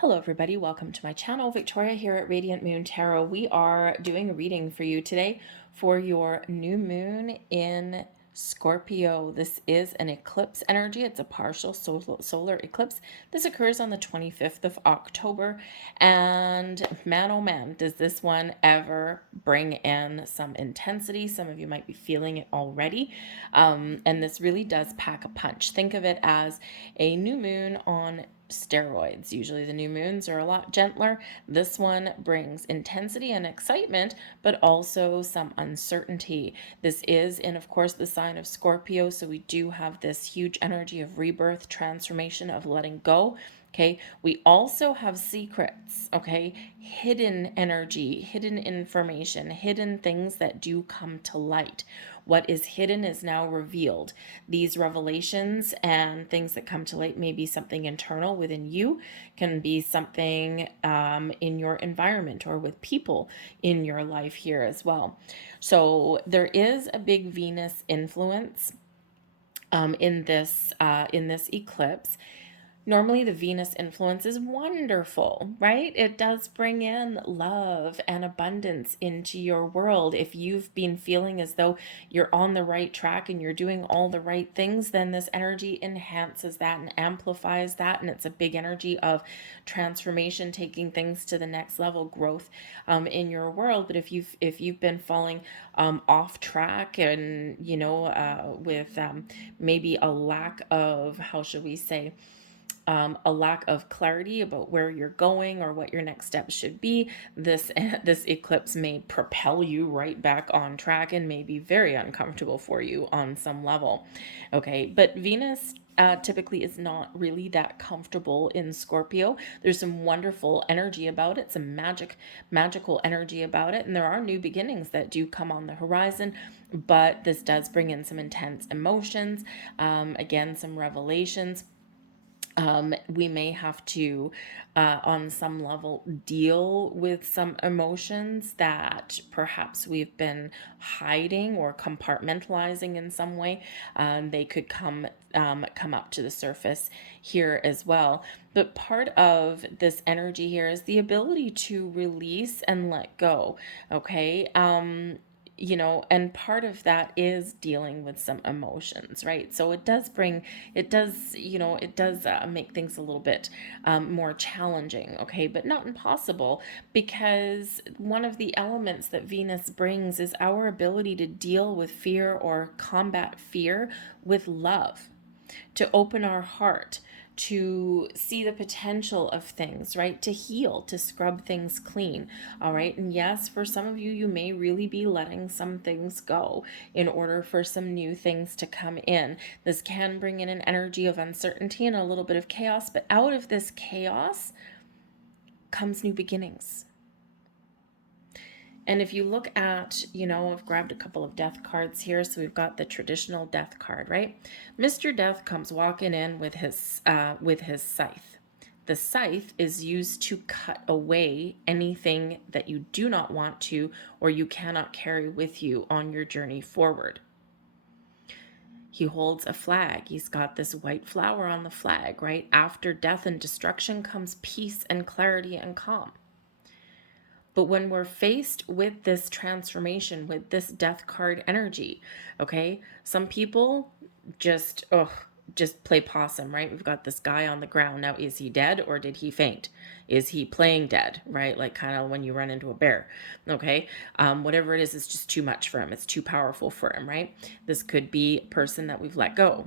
Hello everybody, welcome to my channel. Victoria here at Radiant Moon Tarot. We are doing a reading for you today for your new moon in Scorpio. This is an eclipse energy. It's a partial solar eclipse. This occurs on the 25th of October. And man, oh man, does this one ever bring in some intensity. Some of you might be feeling it already. And this really does pack a punch. Think of it as a new moon on steroids. Usually the new moons are a lot gentler. This one brings intensity and excitement, but also some uncertainty. This is in, of course, the sign of Scorpio, so we do have this huge energy of rebirth, transformation, of letting go. Okay, we also have secrets, okay, hidden energy, hidden information, hidden things that do come to light. What is hidden is now revealed. These revelations and things that come to light may be something internal within you, can be something in your environment or with people in your life here as well. So there is a big Venus influence in this eclipse. Normally, the Venus influence is wonderful, right? It does bring in love and abundance into your world. If you've been feeling as though you're on the right track and you're doing all the right things, then this energy enhances that and amplifies that. And it's a big energy of transformation, taking things to the next level, growth in your world. But if you've been falling off track and, with maybe a lack of, how should we say, a lack of clarity about where you're going or what your next steps should be, this eclipse may propel you right back on track and may be very uncomfortable for you on some level. Okay, but Venus typically is not really that comfortable in Scorpio. There's some wonderful energy about it, some magical energy about it, and there are new beginnings that do come on the horizon, but this does bring in some intense emotions, again, some revelations. We may have to, on some level, deal with some emotions that perhaps we've been hiding or compartmentalizing in some way. They could come up to the surface here as well. But part of this energy here is the ability to release and let go. Okay. And part of that is dealing with some emotions, right? So it does make things a little bit more challenging, okay, but not impossible, because one of the elements that Venus brings is our ability to deal with fear or combat fear with love, to open our heart, to see the potential of things, right? To heal, to scrub things clean, all right? And yes, for some of you, you may really be letting some things go in order for some new things to come in. This can bring in an energy of uncertainty and a little bit of chaos, but out of this chaos comes new beginnings. And if you look at, I've grabbed a couple of death cards here. So we've got the traditional death card, right? Mr. Death comes walking in with his scythe. The scythe is used to cut away anything that you do not want to or you cannot carry with you on your journey forward. He holds a flag. He's got this white flower on the flag, right? After death and destruction comes peace and clarity and calm. But when we're faced with this transformation, with this death card energy, okay, some people just play possum, right? We've got this guy on the ground. Now, is he dead or did he faint? Is he playing dead, right? Like kind of when you run into a bear, okay? Whatever it is, it's just too much for him. It's too powerful for him, right? This could be a person that we've let go.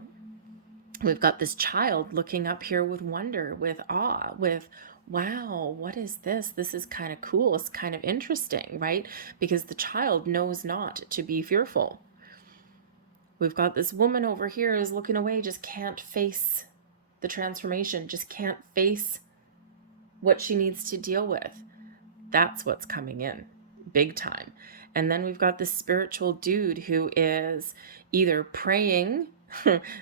We've got this child looking up here with wonder, with awe, with, wow, what is this? This is kind of cool. It's kind of interesting, right? Because the child knows not to be fearful. We've got this woman over here who's looking away, just can't face the transformation, just can't face what she needs to deal with. That's what's coming in big time. And then we've got this spiritual dude who is either praying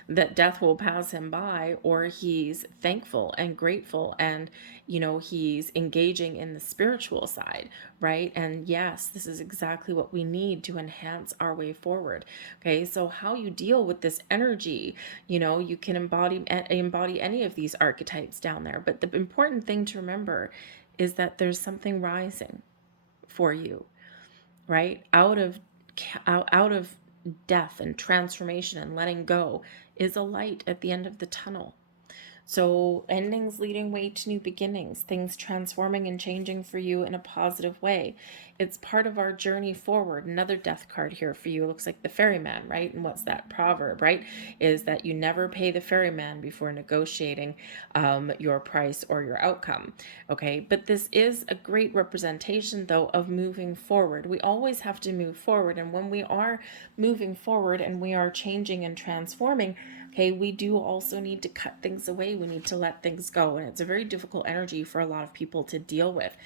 that death will pass him by, or he's thankful and grateful and, he's engaging in the spiritual side, right? And yes, this is exactly what we need to enhance our way forward. Okay, so how you deal with this energy, you can embody any of these archetypes down there, but the important thing to remember is that there's something rising for you, right? Out of death and transformation and letting go is a light at the end of the tunnel. So, endings leading way to new beginnings, things transforming and changing for you in a positive way. It's part of our journey forward. Another death card here for you looks like the ferryman, right? And what's that proverb, right? Is that you never pay the ferryman before negotiating your price or your outcome. Okay, but this is a great representation, though, of moving forward. We always have to move forward. And when we are moving forward and we are changing and transforming, okay, we do also need to cut things away. We need to let things go. And it's a very difficult energy for a lot of people to deal with,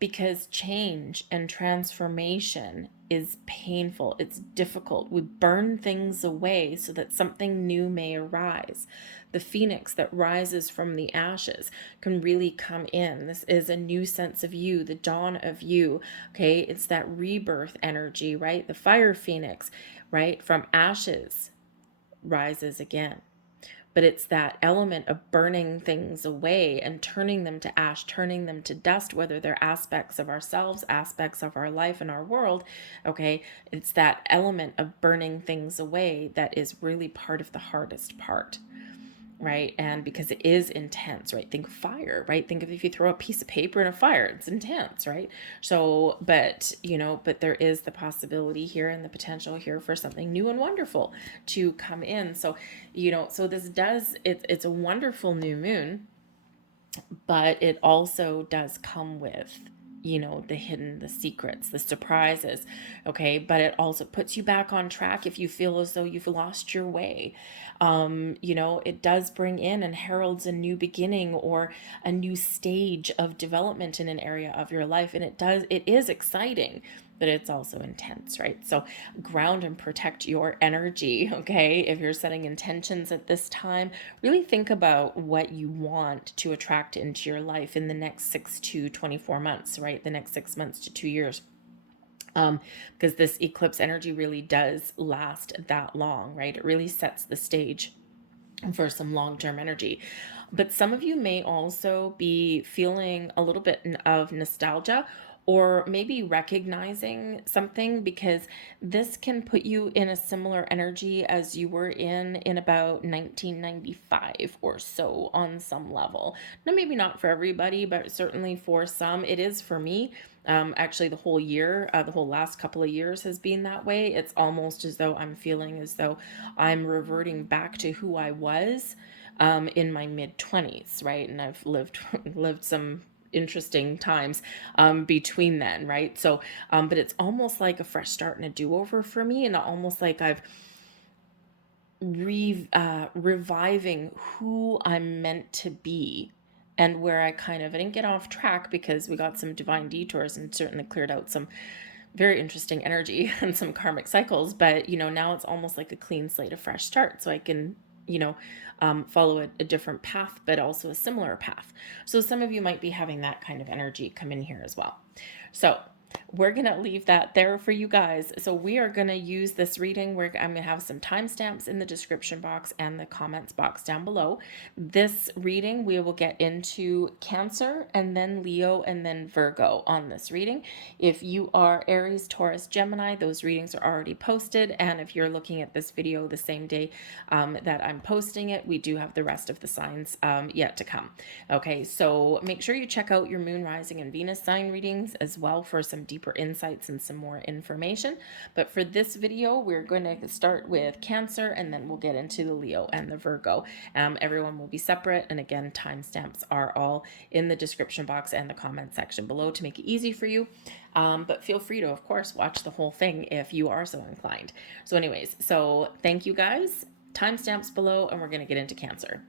because change and transformation is painful. It's difficult. We burn things away so that something new may arise. The phoenix that rises from the ashes can really come in. This is a new sense of you, the dawn of you. Okay, it's that rebirth energy, right? The fire phoenix, right? From ashes rises again. But it's that element of burning things away and turning them to ash, turning them to dust, whether they're aspects of ourselves, aspects of our life and our world. Okay, it's that element of burning things away that is really part of the hardest part, right? And because it is intense, right? Think of fire, right? Think of if you throw a piece of paper in a fire, it's intense, right? So, but there is the possibility here and the potential here for something new and wonderful to come in. So, so it's a wonderful new moon, but it also does come with the secrets, the surprises. Okay, but it also puts you back on track if you feel as though you've lost your way. It does bring in and heralds a new beginning or a new stage of development in an area of your life, and it is exciting, but it's also intense, right? So ground and protect your energy, okay? If you're setting intentions at this time, really think about what you want to attract into your life in the next 6 to 24 months, right? The next 6 months to 2 years. Because this eclipse energy really does last that long, right? It really sets the stage for some long-term energy. But some of you may also be feeling a little bit of nostalgia, or maybe recognizing something, because this can put you in a similar energy as you were in about 1995 or so on some level. Now, maybe not for everybody, but certainly for some. It is for me. Actually, the whole year, the whole last couple of years has been that way. It's almost as though I'm feeling as though I'm reverting back to who I was in my mid-20s, right? And I've lived some interesting times between then, right? So, but it's almost like a fresh start and a do-over for me, and almost like I've reviving who I'm meant to be, and where I didn't get off track because we got some divine detours and certainly cleared out some very interesting energy and some karmic cycles. But, now it's almost like a clean slate, a fresh start. So I can, follow a different path, but also a similar path. So some of you might be having that kind of energy come in here as well. So we're going to leave that there for you guys. So we are going to use this reading. I'm going to have some timestamps in the description box and the comments box down below. This reading, we will get into Cancer and then Leo and then Virgo on this reading. If you are Aries, Taurus, Gemini, those readings are already posted. And if you're looking at this video the same day that I'm posting it, we do have the rest of the signs yet to come. Okay, so make sure you check out your Moon, Rising, and Venus sign readings as well for some deeper insights and some more information. But for this video, we're going to start with Cancer, and then we'll get into the Leo and the Virgo. Everyone will be separate, and again, timestamps are all in the description box and the comment section below to make it easy for you. But feel free to, of course, watch the whole thing if you are so inclined. So anyways, so thank you guys. Timestamps below, and we're going to get into Cancer.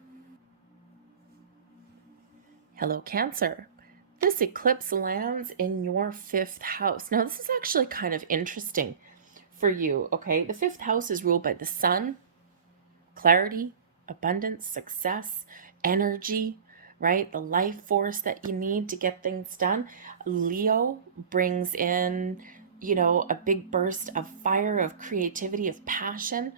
Hello, Cancer. This eclipse lands in your 5th house. Now, this is actually kind of interesting for you, okay? The 5th house is ruled by the sun, clarity, abundance, success, energy, right? The life force that you need to get things done. Leo brings in, a big burst of fire, of creativity, of passion,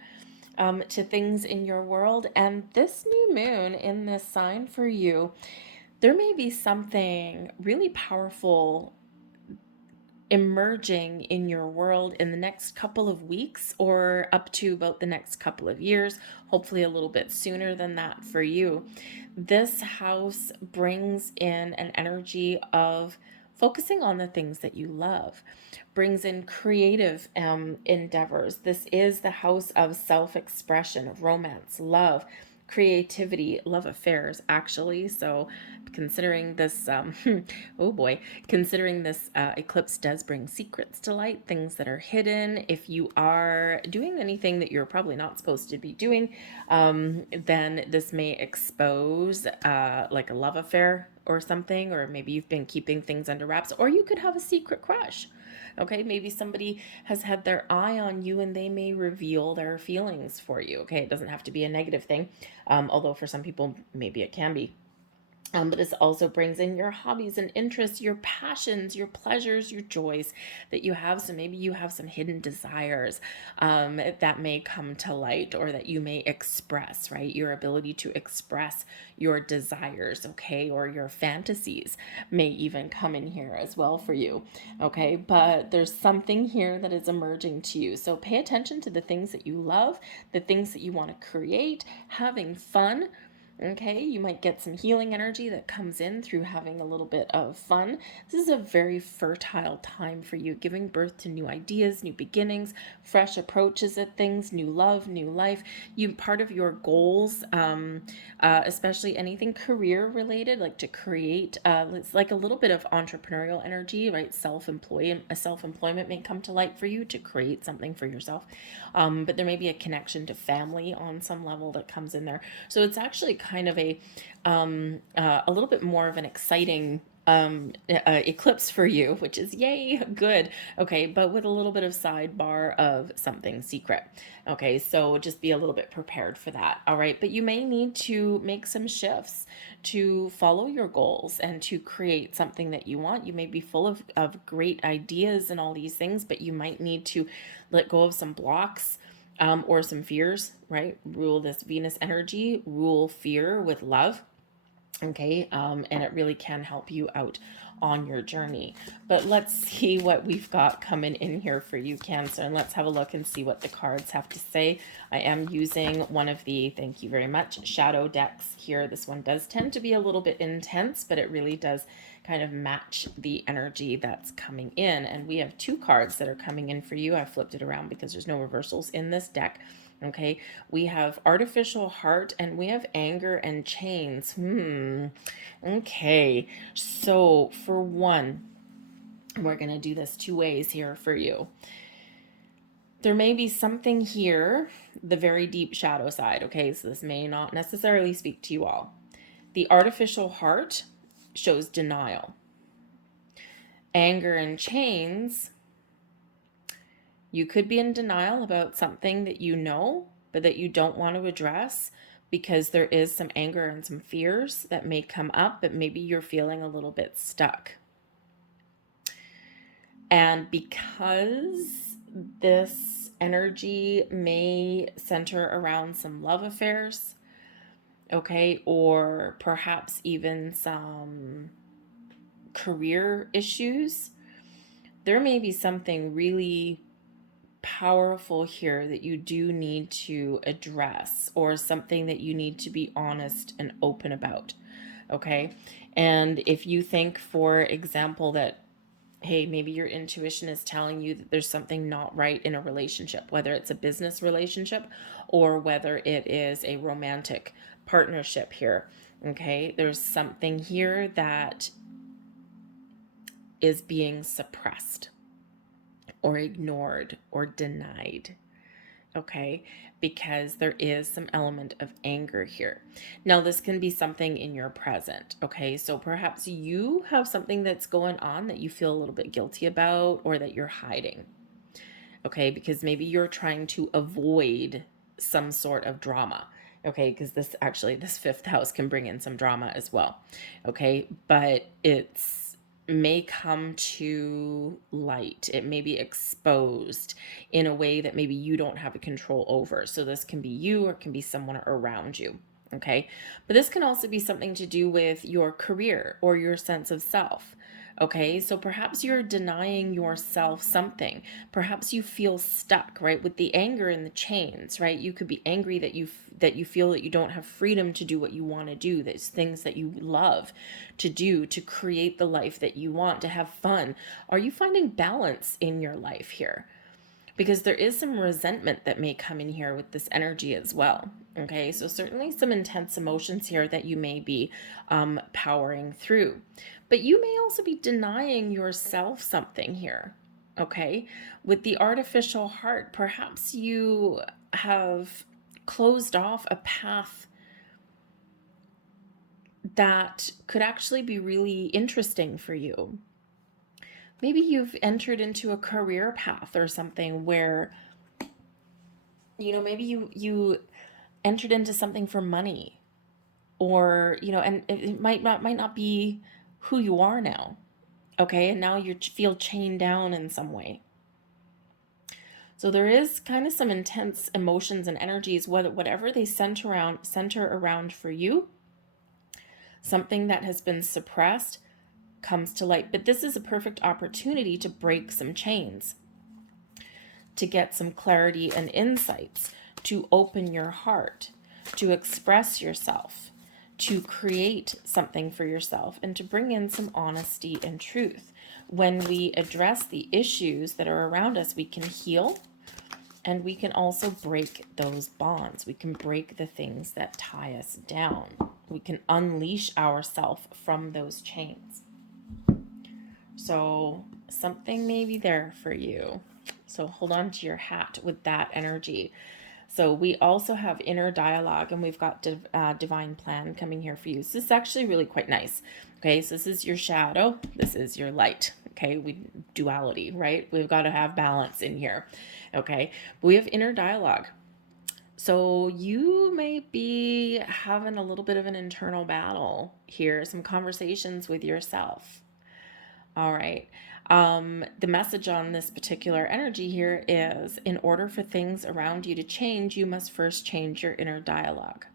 to things in your world. And this new moon in this sign for you, there may be something really powerful emerging in your world in the next couple of weeks or up to about the next couple of years, hopefully a little bit sooner than that for you. This house brings in an energy of focusing on the things that you love, brings in creative endeavors. This is the house of self-expression, of romance, love, creativity, love affairs, actually. So considering this, oh boy, considering this eclipse does bring secrets to light, things that are hidden. If you are doing anything that you're probably not supposed to be doing, then this may expose like a love affair or something, or maybe you've been keeping things under wraps, or you could have a secret crush. Okay, maybe somebody has had their eye on you and they may reveal their feelings for you. Okay, it doesn't have to be a negative thing, although for some people, maybe it can be. But this also brings in your hobbies and interests, your passions, your pleasures, your joys that you have. So maybe you have some hidden desires that may come to light, or that you may express, right? Your ability to express your desires, okay? Or your fantasies may even come in here as well for you, okay? But there's something here that is emerging to you. So pay attention to the things that you love, the things that you want to create, having fun. Okay, you might get some healing energy that comes in through having a little bit of fun. This is a very fertile time for you, giving birth to new ideas, new beginnings, fresh approaches at things, new love, new life. Part of your goals, especially anything career related, like to create, it's like a little bit of entrepreneurial energy, right? Self-employment may come to light for you to create something for yourself. But there may be a connection to family on some level that comes in there. So it's actually kind of a little bit more of an exciting eclipse for you, which is yay, good. Okay, but with a little bit of sidebar of something secret. Okay, so just be a little bit prepared for that. All right, but you may need to make some shifts to follow your goals and to create something that you want. You may be full of great ideas and all these things, but you might need to let go of some blocks, or some fears, right? Rule this Venus energy, rule fear with love. Okay, and it really can help you out on your journey. But let's see what we've got coming in here for you, Cancer, and let's have a look and see what the cards have to say. I am using one of the, thank you very much, shadow decks here. This one does tend to be a little bit intense, but it really does kind of match the energy that's coming in. And we have two cards that are coming in for you. I flipped it around because there's no reversals in this deck. Okay, we have artificial heart and we have anger and chains. Okay, so for one, we're going to do this two ways here for you. There may be something here, the very deep shadow side. Okay, so this may not necessarily speak to you all. The artificial heart shows denial. Anger and chains, you could be in denial about something that you know, but that you don't want to address because there is some anger and some fears that may come up, but maybe you're feeling a little bit stuck. And because this energy may center around some love affairs, okay, or perhaps even some career issues, there may be something really powerful here that you do need to address, or something that you need to be honest and open about. Okay, and if you think, for example, that hey, maybe your intuition is telling you that there's something not right in a relationship, whether it's a business relationship or whether it is a romantic partnership here. Okay, there's something here that is being suppressed or ignored or denied, okay, because there is some element of anger here. Now, this can be something in your present, okay, so perhaps you have something that's going on that you feel a little bit guilty about, or that you're hiding, okay, because maybe you're trying to avoid some sort of drama. Okay, because this fifth house can bring in some drama as well. Okay, but it's may come to light. It may be exposed in a way that maybe you don't have a control over. So this can be you or it can be someone around you. Okay, but this can also be something to do with your career or your sense of self. Okay, so perhaps you're denying yourself something. Perhaps you feel stuck, right? With the anger and the chains, right? You could be angry that you feel that you don't have freedom to do what you want to do. There's things that you love to do, to create the life that you want, to have fun. Are you finding balance in your life here? Because there is some resentment that may come in here with this energy as well. Okay, so certainly some intense emotions here that you may be powering through. But you may also be denying yourself something here. Okay, with the artificial heart, perhaps you have closed off a path that could actually be really interesting for you. Maybe you've entered into a career path or something where, maybe you entered into something for money, or and it might not be who you are now. Okay, and now you feel chained down in some way. So there is kind of some intense emotions and energies, whatever they center around for you. Something that has been suppressed comes to light. But this is a perfect opportunity to break some chains, to get some clarity and insights, to open your heart, to express yourself, to create something for yourself, and to bring in some honesty and truth. When we address the issues that are around us, we can heal, and we can also break those bonds. We can break the things that tie us down. We can unleash ourselves from those chains. So something may be there for you. So hold on to your hat with that energy. So we also have inner dialogue, and we've got divine plan coming here for you. So this is actually really quite nice. Okay, so this is your shadow. This is your light. Okay, duality, right? We've got to have balance in here. Okay, but we have inner dialogue. So you may be having a little bit of an internal battle here, some conversations with yourself. All right. The message on this particular energy here is, in order for things around you to change, you must first change your inner dialogue.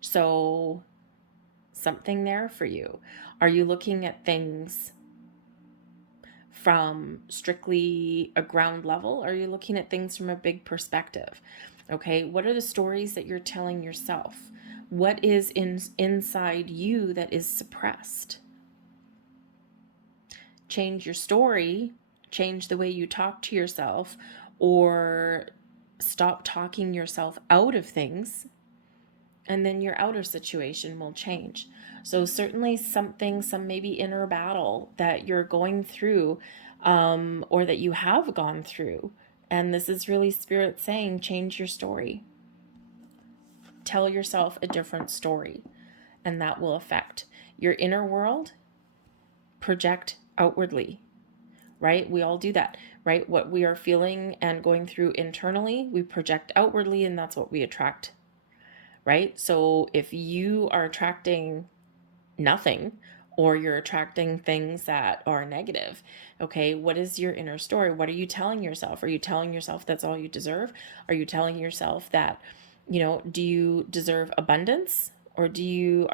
So something there for you. Are you looking at things from strictly a ground level? Or are you looking at things from a big perspective? Okay, what are the stories that you're telling yourself? What is inside you that is suppressed? Change your story, change the way you talk to yourself, or stop talking yourself out of things, and then your outer situation will change. So certainly some maybe inner battle that you're going through, or that you have gone through. And this is really Spirit saying, change your story. Tell yourself a different story, and that will affect your inner world. Project outwardly, right? We all do that, right? What we are feeling and going through internally, we project outwardly, and that's what we attract, right? So if you are attracting nothing, or you're attracting things that are negative, okay, what is your inner story? What are you telling yourself? Are you telling yourself that's all you deserve? Are you telling yourself that, do you deserve abundance, or are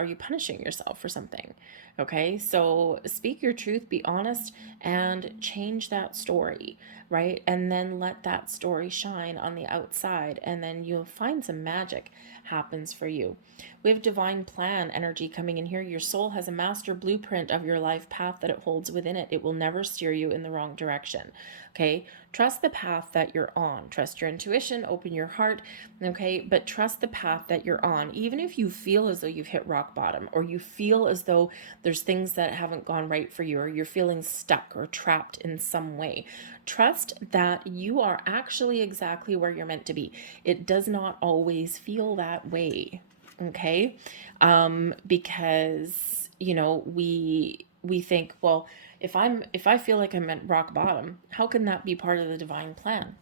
you punishing yourself for something? Okay, so speak your truth, be honest, and change that story, right? And then let that story shine on the outside, and then you'll find some magic happens for you. We have divine plan energy coming in here. Your soul has a master blueprint of your life path that it holds within it. It will never steer you in the wrong direction. Okay, trust the path that you're on. Trust your intuition, open your heart, okay, but trust the path that you're on. Even if you feel as though you've hit rock bottom, or you feel as though there's things that haven't gone right for you, or you're feeling stuck or trapped in some way, trust that you are actually exactly where you're meant to be. It does not always feel that way, okay? Because we think, well, if I feel like I'm at rock bottom, how can that be part of the divine plan?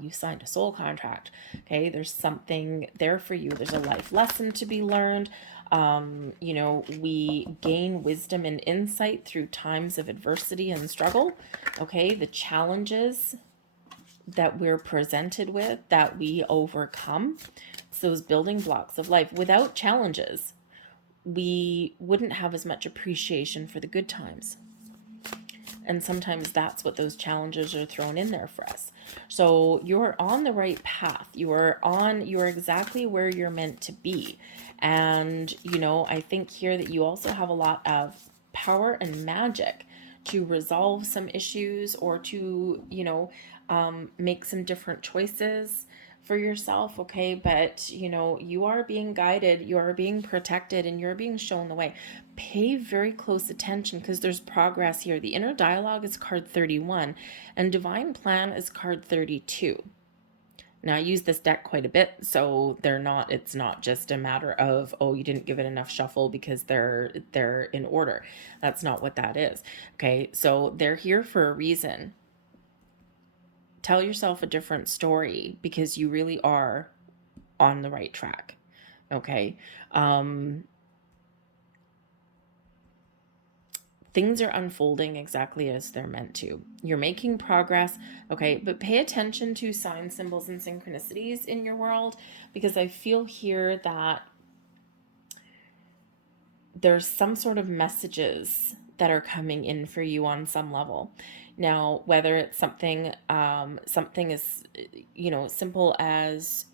You signed a soul contract. Okay, there's something there for you. There's a life lesson to be learned. We gain wisdom and insight through times of adversity and struggle. Okay, the challenges that we're presented with, that we overcome. It's those building blocks of life. Without challenges, we wouldn't have as much appreciation for the good times. And sometimes that's what those challenges are thrown in there for us. So you're on the right path. You're exactly where you're meant to be. And, I think here that you also have a lot of power and magic to resolve some issues, or to, make some different choices for yourself. Okay, but you are being guided, you are being protected, and you're being shown the way. Pay very close attention, because there's progress here. The inner dialogue is card 31, and divine plan is card 32. Now, I use this deck quite a bit, so it's not just a matter of, oh, you didn't give it enough shuffle because they're in order. That's not what that is. Okay, so they're here for a reason. Tell yourself a different story, because you really are on the right track. Okay. Things are unfolding exactly as they're meant to. You're making progress. Okay. But pay attention to signs, symbols, and synchronicities in your world, because I feel here that there's some sort of messages that are coming in for you on some level. Now, whether it's something as, simple as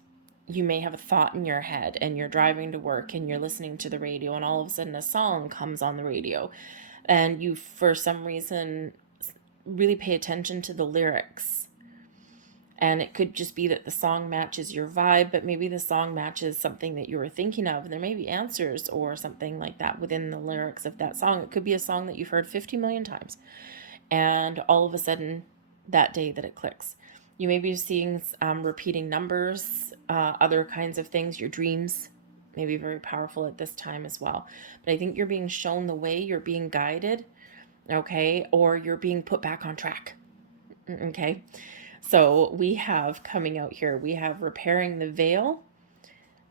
you may have a thought in your head and you're driving to work and you're listening to the radio, and all of a sudden a song comes on the radio, and you, for some reason, really pay attention to the lyrics. And it could just be that the song matches your vibe, but maybe the song matches something that you were thinking of. And there may be answers or something like that within the lyrics of that song. It could be a song that you've heard 50 million times. And all of a sudden, that day that it clicks. You may be seeing repeating numbers, other kinds of things. Your dreams may be very powerful at this time as well. But I think you're being shown the way, you're being guided, okay? Or you're being put back on track, okay? So we have coming out here, we have repairing the veil,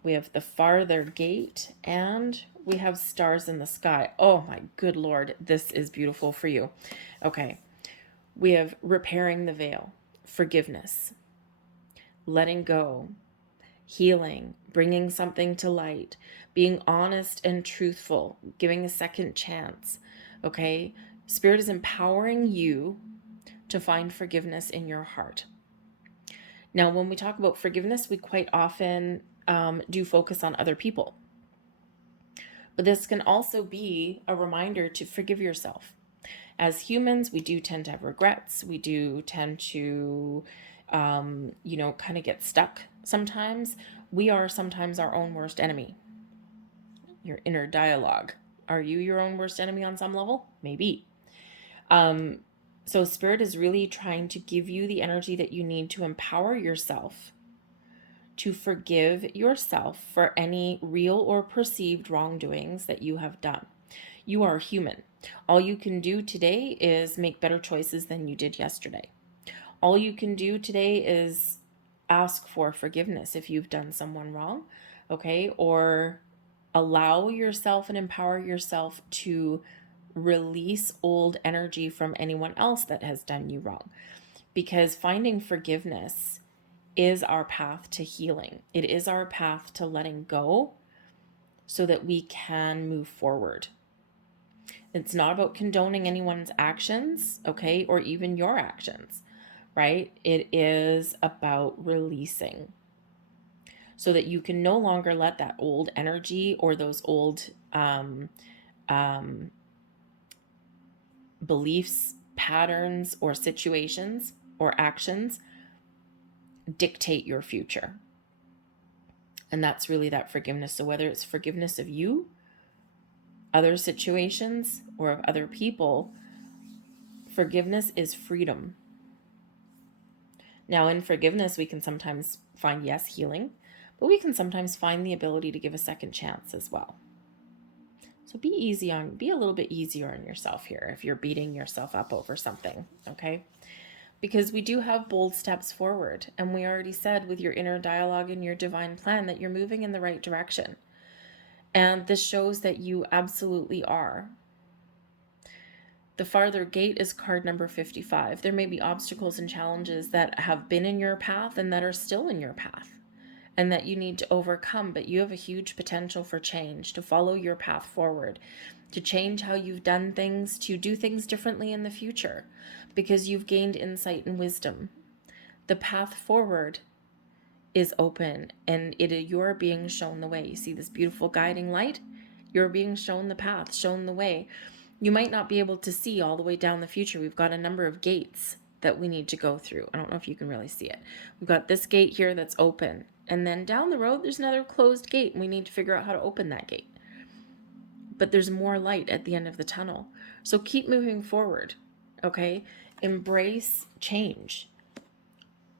we have the farther gate, and we have stars in the sky. Oh my good Lord, this is beautiful for you. Okay, we have repairing the veil, forgiveness, letting go, healing, bringing something to light, being honest and truthful, giving a second chance. Okay, Spirit is empowering you to find forgiveness in your heart. Now, when we talk about forgiveness, we quite often do focus on other people. But this can also be a reminder to forgive yourself. As humans, we do tend to have regrets. We do tend to, kind of get stuck sometimes. We are sometimes our own worst enemy. Your inner dialogue. Are you your own worst enemy on some level? Maybe. So Spirit is really trying to give you the energy that you need to empower yourself to forgive yourself for any real or perceived wrongdoings that you have done. You are human. All you can do today is make better choices than you did yesterday. All you can do today is ask for forgiveness if you've done someone wrong, okay? Or allow yourself and empower yourself to release old energy from anyone else that has done you wrong. Because finding forgiveness is our path to healing. It is our path to letting go so that we can move forward. It's not about condoning anyone's actions, okay, or even your actions, right? It is about releasing so that you can no longer let that old energy or those old beliefs, patterns, or situations or actions dictate your future. And that's really that forgiveness. So whether it's forgiveness of you, other situations, or of other people, forgiveness is freedom. Now, in forgiveness, we can sometimes find, yes, healing, but we can sometimes find the ability to give a second chance as well. So be a little bit easier on yourself here if you're beating yourself up over something, okay? because we do have bold steps forward. And we already said with your inner dialogue and your divine plan that you're moving in the right direction. And this shows that you absolutely are. The farther gate is card number 55. There may be obstacles and challenges that have been in your path and that are still in your path and that you need to overcome, but you have a huge potential for change, to follow your path forward, to change how you've done things, to do things differently in the future, because you've gained insight and wisdom. The path forward is open, and you're being shown the way. You see this beautiful guiding light? You're being shown the path, shown the way. You might not be able to see all the way down the future. We've got a number of gates that we need to go through. I don't know if you can really see it. We've got this gate here that's open. And then down the road, there's another closed gate, and we need to figure out how to open that gate. But there's more light at the end of the tunnel. So keep moving forward, okay? Embrace change.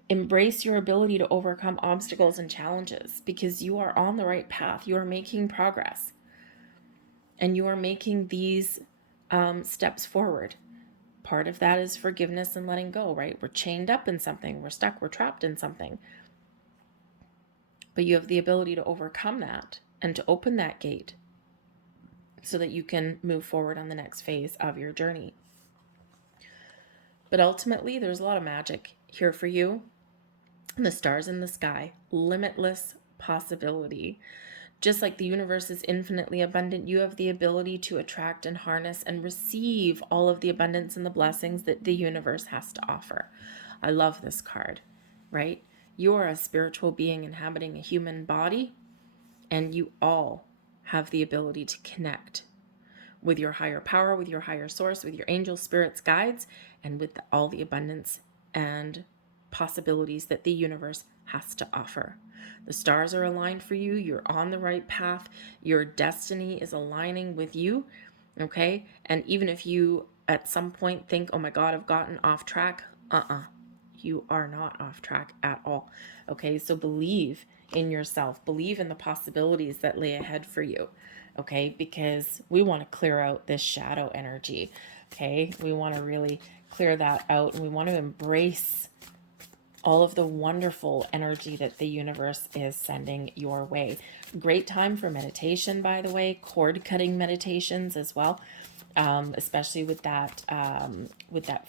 Embrace your ability to overcome obstacles and challenges, because you are on the right path. You are making progress. And you are making these steps forward. Part of that is forgiveness and letting go, right? We're chained up in something. We're stuck. We're trapped in something. But you have the ability to overcome that and to open that gate so that you can move forward on the next phase of your journey. But ultimately, there's a lot of magic here for you. The stars in the sky, limitless possibility. Just like the universe is infinitely abundant, you have the ability to attract and harness and receive all of the abundance and the blessings that the universe has to offer. I love this card, right? You are a spiritual being inhabiting a human body, and you all have the ability to connect with your higher power, with your higher source, with your angel spirits, guides, and with all the abundance and possibilities that the universe has to offer. The stars are aligned for you. You're on the right path. Your destiny is aligning with you, okay? And even if you at some point think, oh my God, I've gotten off track, you are not off track at all, okay? So believe in yourself. Believe in the possibilities that lay ahead for you, okay? Because we want to clear out this shadow energy, okay? We want to really clear that out, and we want to embrace all of the wonderful energy that the universe is sending your way. Great time for meditation, by the way, cord cutting meditations as well, especially with that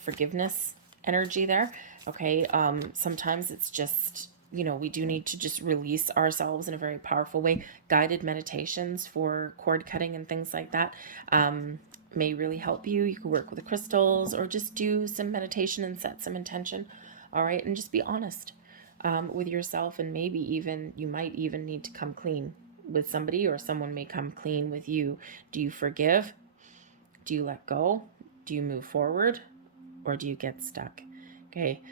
forgiveness energy there. Okay, sometimes it's just, we do need to just release ourselves in a very powerful way. Guided meditations for cord cutting and things like that may really help you. You could work with the crystals or just do some meditation and set some intention. All right, and just be honest with yourself, and maybe even you might even need to come clean with somebody, or someone may come clean with you. Do you forgive? Do you let go? Do you move forward, or do you get stuck? Okay,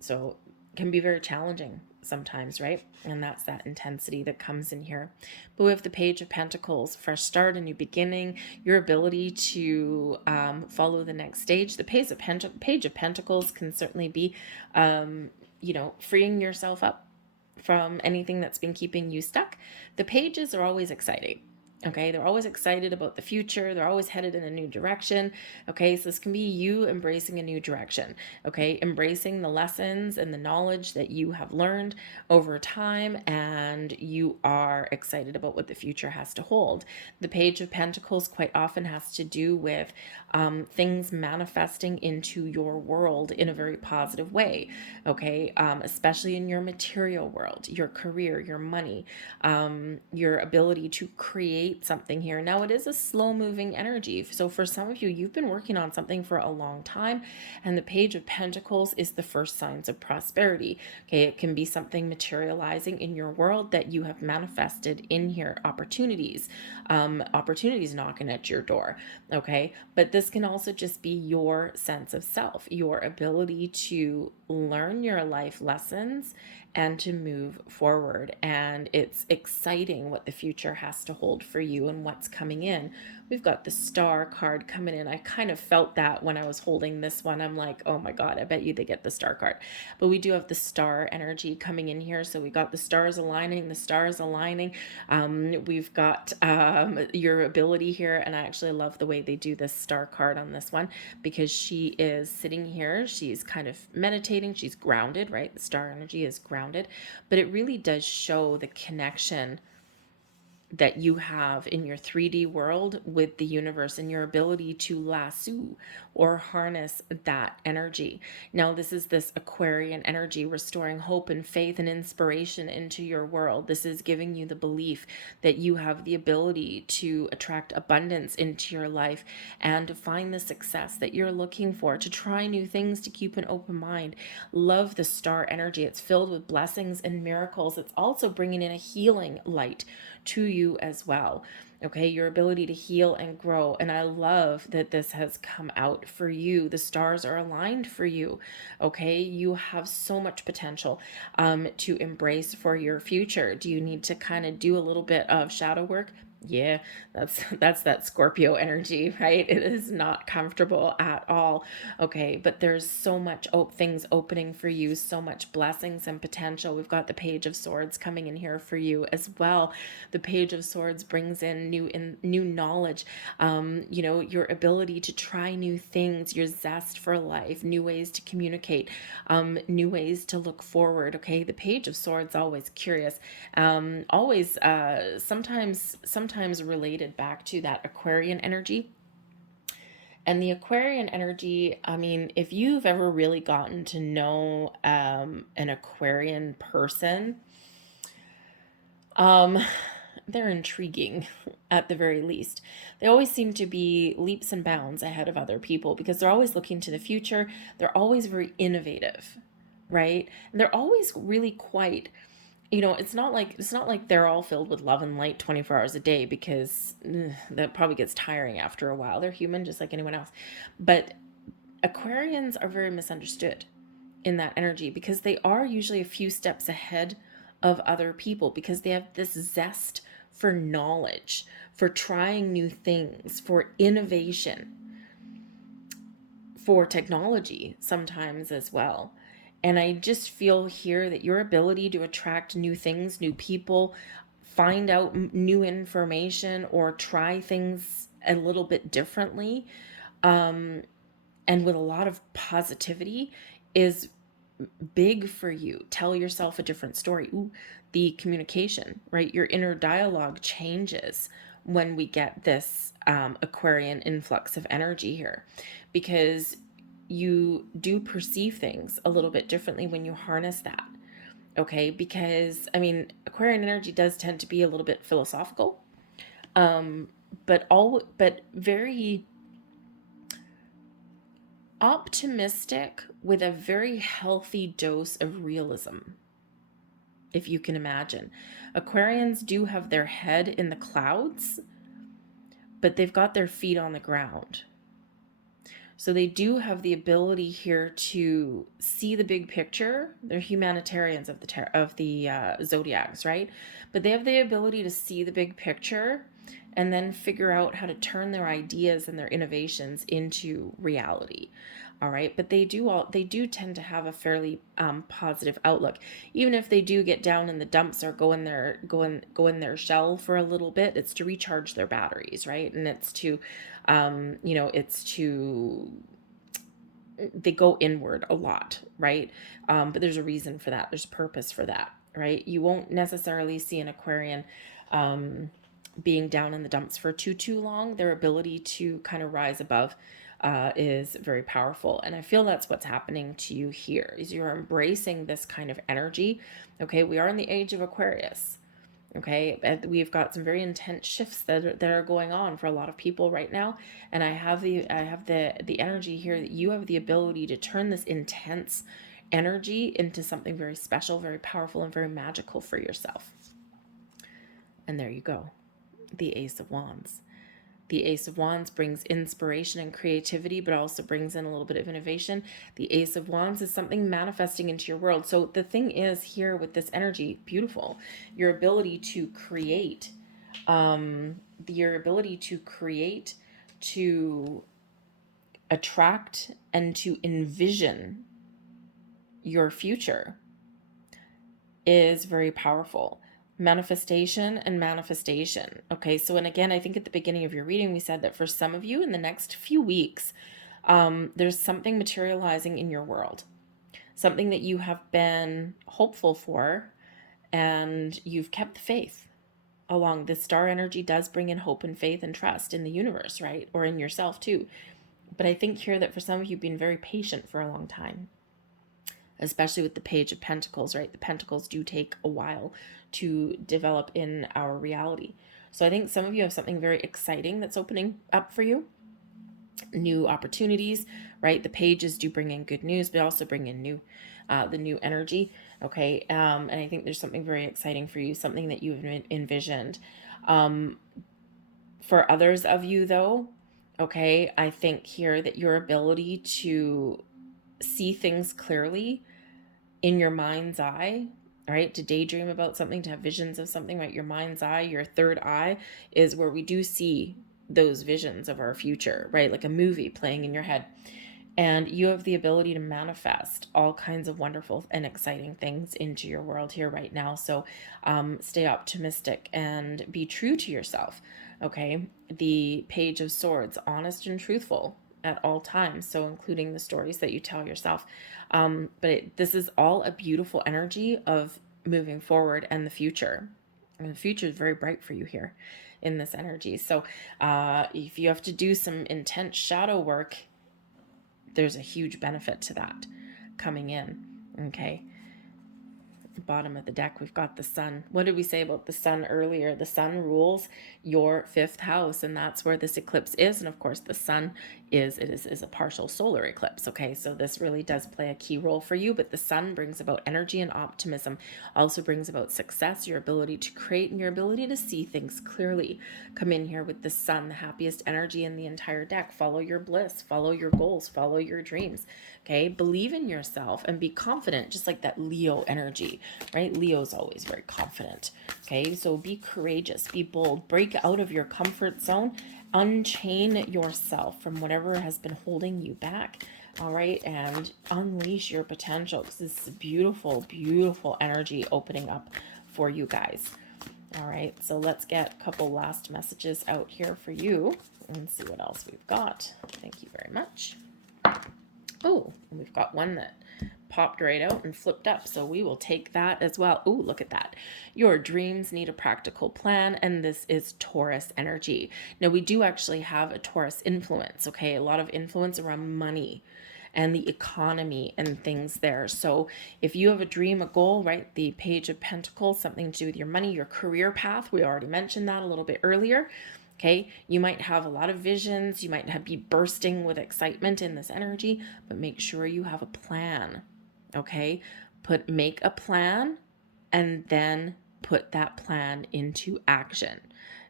so it can be very challenging sometimes, right? And that's that intensity that comes in here. But we have the Page of Pentacles, fresh start, a new beginning, your ability to follow the next stage. The Page of Pentacles can certainly be, freeing yourself up from anything that's been keeping you stuck. The pages are always exciting. Okay, they're always excited about the future. They're always headed in a new direction. Okay, so this can be you embracing a new direction. Okay, embracing the lessons and the knowledge that you have learned over time, and you are excited about what the future has to hold. The Page of Pentacles quite often has to do with things manifesting into your world in a very positive way. Okay, especially in your material world, your career, your money, your ability to create something here. Now, it is a slow moving energy. So for some of you, you've been working on something for a long time, and the Page of Pentacles is the first signs of prosperity. Okay, it can be something materializing in your world that you have manifested in here, opportunities knocking at your door. Okay, but this can also just be your sense of self, your ability to learn your life lessons and to move forward. And it's exciting what the future has to hold for for you and what's coming in. We've got the Star card coming in. I kind of felt that when I was holding this one. I'm like, oh my God, I bet you they get the Star card. But we do have the Star energy coming in here. So we got the stars aligning, the stars aligning. We've got your ability here. And I actually love the way they do this Star card on this one, because she is sitting here. She's kind of meditating. She's grounded, right? The Star energy is grounded. But it really does show the connection that you have in your 3D world with the universe and your ability to lasso or harness that energy. Now, this is this Aquarian energy restoring hope and faith and inspiration into your world. This is giving you the belief that you have the ability to attract abundance into your life and to find the success that you're looking for, to try new things, to keep an open mind. Love the Star energy. It's filled with blessings and miracles. It's also bringing in a healing light to you as well. Okay, your ability to heal and grow. And I love that this has come out for you. The stars are aligned for you. Okay, you have so much potential to embrace for your future. Do you need to kind of do a little bit of shadow work? Yeah, that's that Scorpio energy, right? It is not comfortable at all. Okay, but there's so much things opening for you, so much blessings and potential. We've got the Page of Swords coming in here for you as well. The Page of Swords brings in new knowledge, your ability to try new things, your zest for life, new ways to communicate, new ways to look forward. Okay, the Page of Swords, always curious, always sometimes related back to that Aquarian energy. And the Aquarian energy, I mean, if you've ever really gotten to know an Aquarian person, they're intriguing at the very least. They always seem to be leaps and bounds ahead of other people because they're always looking to the future. They're always very innovative, right? And they're always really quite, it's not like they're all filled with love and light 24 hours a day, because that probably gets tiring after a while. They're human just like anyone else. But Aquarians are very misunderstood in that energy because they are usually a few steps ahead of other people, because they have this zest for knowledge, for trying new things, for innovation, for technology sometimes as well. And I just feel here that your ability to attract new things, new people, find out new information, or try things a little bit differently, and with a lot of positivity, is big for you. Tell yourself a different story. Ooh, the communication, right? Your inner dialogue changes when we get this Aquarian influx of energy here, because you do perceive things a little bit differently when you harness that. Okay, because I mean, Aquarian energy does tend to be a little bit philosophical, but very optimistic with a very healthy dose of realism, if you can imagine. Aquarians do have their head in the clouds, but they've got their feet on the ground. So they do have the ability here to see the big picture. They're humanitarians of the Zodiacs, right? But they have the ability to see the big picture and then figure out how to turn their ideas and their innovations into reality. All right, but they do tend to have a fairly positive outlook, even if they do get down in the dumps or go in their shell for a little bit. It's to recharge their batteries, right? And it's to, they go inward a lot, right? But there's a reason for that. There's a purpose for that, right? You won't necessarily see an Aquarian being down in the dumps for too long. Their ability to kind of rise above is very powerful. And I feel that's what's happening to you here, is you're embracing this kind of energy. Okay, we are in the age of Aquarius. Okay, we've got some very intense shifts that are going on for a lot of people right now, and I have the energy here that you have the ability to turn this intense energy into something very special, very powerful, and very magical for yourself. And there you go, the Ace of Wands. The Ace of Wands brings inspiration and creativity, but also brings in a little bit of innovation. The Ace of Wands is something manifesting into your world. So the thing is here with this energy, beautiful, your ability to create your ability to create, to attract, and to envision your future is very powerful. Manifestation and manifestation. Okay, so, and again, I think at the beginning of your reading, we said that for some of you in the next few weeks, there's something materializing in your world, something that you have been hopeful for, and you've kept the faith along. The star energy does bring in hope and faith and trust in the universe, right? Or in yourself too. But I think here that for some of you, you've been very patient for a long time, especially with the Page of Pentacles, right? The Pentacles do take a while to develop in our reality. So I think some of you have something very exciting that's opening up for you. New opportunities, right? The pages do bring in good news, but also bring in the new energy. Okay. And I think there's something very exciting for you, something that you've envisioned. For others of you though, okay, I think here that your ability to see things clearly in your mind's eye, right? To daydream about something, to have visions of something, right? Your mind's eye, your third eye is where we do see those visions of our future, right? Like a movie playing in your head. And you have the ability to manifest all kinds of wonderful and exciting things into your world here right now. So stay optimistic and be true to yourself. Okay. The Page of Swords, honest and truthful at all times. So including the stories that you tell yourself. This is all a beautiful energy of moving forward and the future. And the future is very bright for you here in this energy. So if you have to do some intense shadow work, there's a huge benefit to that coming in. Okay. At the bottom of the deck, we've got the sun. What did we say about the sun earlier? The sun rules your 5th house, and that's where this eclipse is. And of course, the sun is a partial solar eclipse. Okay, so this really does play a key role for you, but the sun brings about energy and optimism, also brings about success, your ability to create, and your ability to see things clearly. Come in here with the sun, the happiest energy in the entire deck. Follow your bliss, follow your goals, follow your dreams. Okay, believe in yourself and be confident, just like that Leo energy, right? Leo's always very confident. Okay, so be courageous, be bold, break out of your comfort zone, unchain yourself from whatever has been holding you back. All right, and unleash your potential, because this is beautiful, beautiful energy opening up for you guys. All right, so let's get a couple last messages out here for you and see what else we've got. Thank you very much. Oh, and we've got one that popped right out and flipped up, so we will take that as well. Oh, look at that. Your dreams need a practical plan, and this is Taurus energy. Now, we do actually have a Taurus influence, okay? A lot of influence around money and the economy and things there. So if you have a dream, a goal, right? The Page of Pentacles, something to do with your money, your career path. We already mentioned that a little bit earlier. Okay, you might have a lot of visions, you might be bursting with excitement in this energy, but make sure you have a plan. Okay, make a plan and then put that plan into action.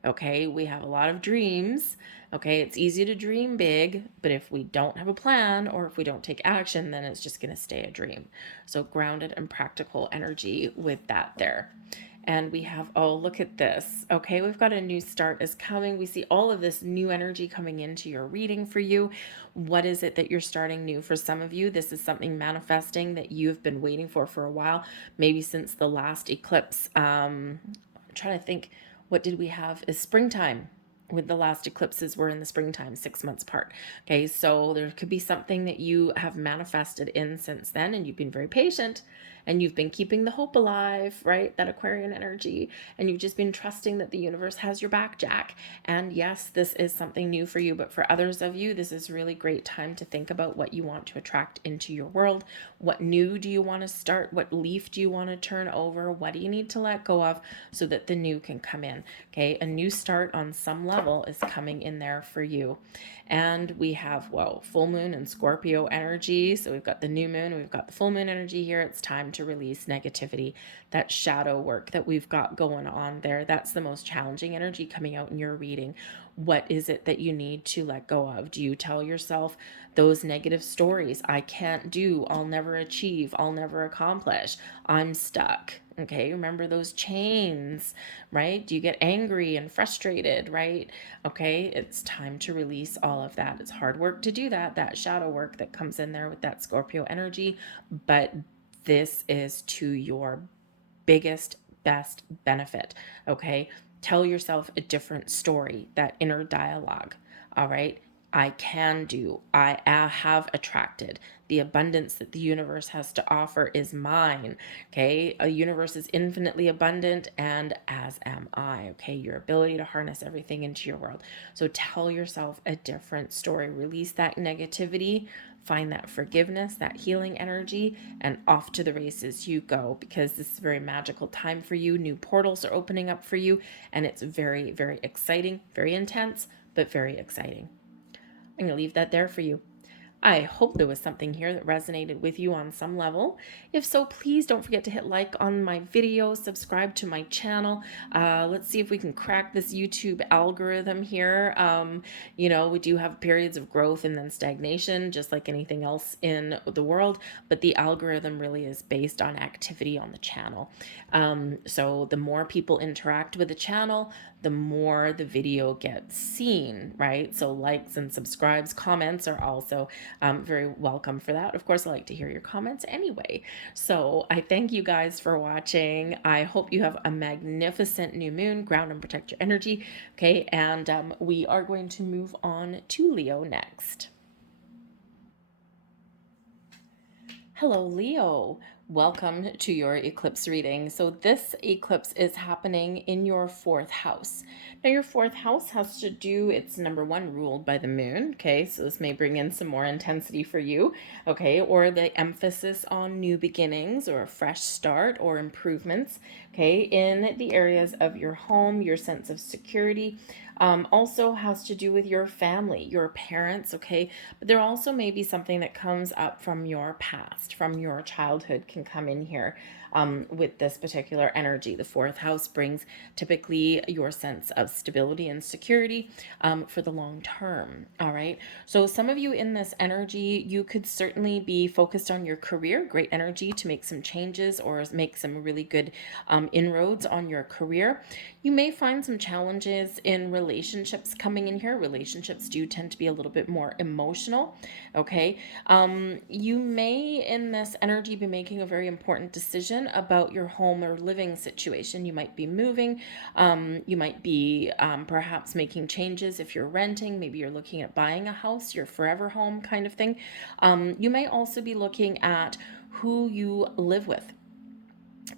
Okay, we have a lot of dreams. Okay, it's easy to dream big, but if we don't have a plan or if we don't take action, then it's just going to stay a dream. So grounded and practical energy with that there. And we have, oh, look at this. Okay, we've got a new start is coming. We see all of this new energy coming into your reading for you. What is it that you're starting new? For some of you, this is something manifesting that you've been waiting for a while, maybe since the last eclipse. I'm trying to think, what did we have? Is springtime. With the last eclipses were in the springtime, 6 months apart. Okay, so there could be something that you have manifested in since then, and you've been very patient, and you've been keeping the hope alive, right? That Aquarian energy, and you've just been trusting that the universe has your back, Jack. And yes, this is something new for you, but for others of you, this is really great time to think about what you want to attract into your world. What new do you want to start? What leaf do you want to turn over? What do you need to let go of so that the new can come in? Okay, a new start on some level is coming in there for you. And we have, full moon and Scorpio energy. So we've got the new moon, we've got the full moon energy here. It's time to release negativity, that shadow work that we've got going on there. That's the most challenging energy coming out in your reading. What is it that you need to let go of? Do you tell yourself those negative stories? I can't do, I'll never achieve, I'll never accomplish, I'm stuck. Okay, remember those chains, right? Do you get angry and frustrated, right? Okay, it's time to release all of that. It's hard work to do that, that shadow work that comes in there with that Scorpio energy, but this is to your biggest, best benefit. Okay, tell yourself a different story, that inner dialogue. All right, I can do, I have attracted. The abundance that the universe has to offer is mine. Okay, a universe is infinitely abundant, and as am I. Okay, your ability to harness everything into your world. So tell yourself a different story, release that negativity, find that forgiveness, that healing energy, and off to the races you go, because this is a very magical time for you. New portals are opening up for you, and it's very, very exciting, very intense, but very exciting. I'm going to leave that there for you. I hope there was something here that resonated with you on some level. If so, please don't forget to hit like on my video, subscribe to my channel. Let's see if we can crack this YouTube algorithm here. We do have periods of growth and then stagnation, just like anything else in the world, but the algorithm really is based on activity on the channel. So the more people interact with the channel, the more the video gets seen, right? So likes and subscribes, comments are also very welcome for that. Of course, I like to hear your comments anyway. So I thank you guys for watching. I hope you have a magnificent new moon. Ground and protect your energy. Okay, and we are going to move on to Leo next. Hello, Leo. Welcome to your eclipse reading. So this eclipse is happening in your fourth house. Now your fourth house has to do, it's number one, ruled by the moon. Okay, so this may bring in some more intensity for you. Okay, or the emphasis on new beginnings or a fresh start or improvements. Okay, in the areas of your home, your sense of security. Also has to do with your family, your parents, okay? But there also may be something that comes up from your past, from your childhood can come in here with this particular energy. The fourth house brings typically your sense of stability and security for the long term, all right? So some of you in this energy, you could certainly be focused on your career, great energy to make some changes or make some really good inroads on your career. You may find some challenges in relationships coming in here. Relationships do tend to be a little bit more emotional, okay? You may, in this energy, be making a very important decision about your home or living situation. You might be moving. You might be perhaps making changes if you're renting. Maybe you're looking at buying a house, your forever home kind of thing. You may also be looking at who you live with.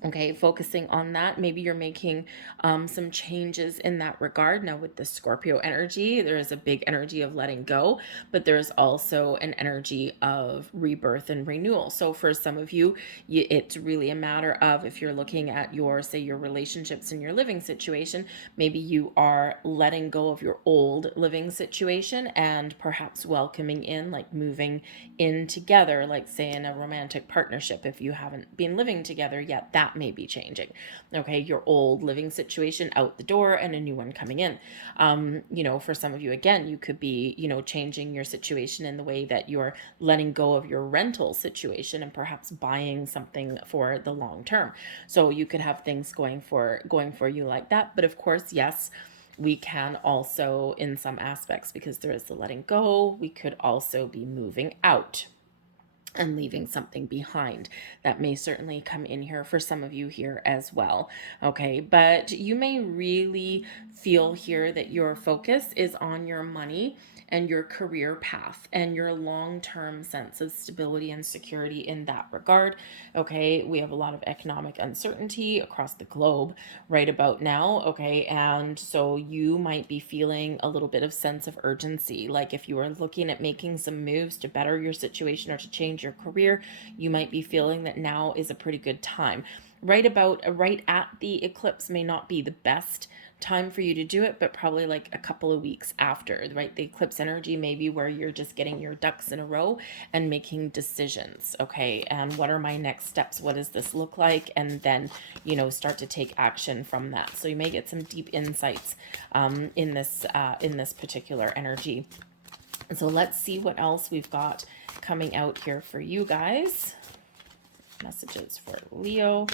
Okay, focusing on that. Maybe you're making some changes in that regard. Now, with the Scorpio energy, there is a big energy of letting go, but there's also an energy of rebirth and renewal. So for some of you, it's really a matter of, if you're looking at your, say, your relationships and your living situation, maybe you are letting go of your old living situation and perhaps welcoming in, like moving in together, like say in a romantic partnership. If you haven't been living together yet, that may be changing. Okay, your old living situation out the door and a new one coming in. For some of you, again, you could be, changing your situation in the way that you're letting go of your rental situation and perhaps buying something for the long term. So you could have things going for you like that. But of course, yes, we can also, in some aspects, because there is the letting go, we could also be moving out and leaving something behind. That may certainly come in here for some of you here as well. Okay, but you may really feel here that your focus is on your money and your career path and your long-term sense of stability and security in that regard. Okay, we have a lot of economic uncertainty across the globe right about now. Okay, and so you might be feeling a little bit of sense of urgency. Like if you are looking at making some moves to better your situation or to change your career, you might be feeling that now is a pretty good time. Right at the eclipse may not be the best time for you to do it, but probably like a couple of weeks after, right? The eclipse energy may be where you're just getting your ducks in a row and making decisions. Okay, and what are my next steps? What does this look like? And then, you know, start to take action from that. So you may get some deep insights in this particular energy. And so let's see what else we've got coming out here for you guys. Messages for Leo.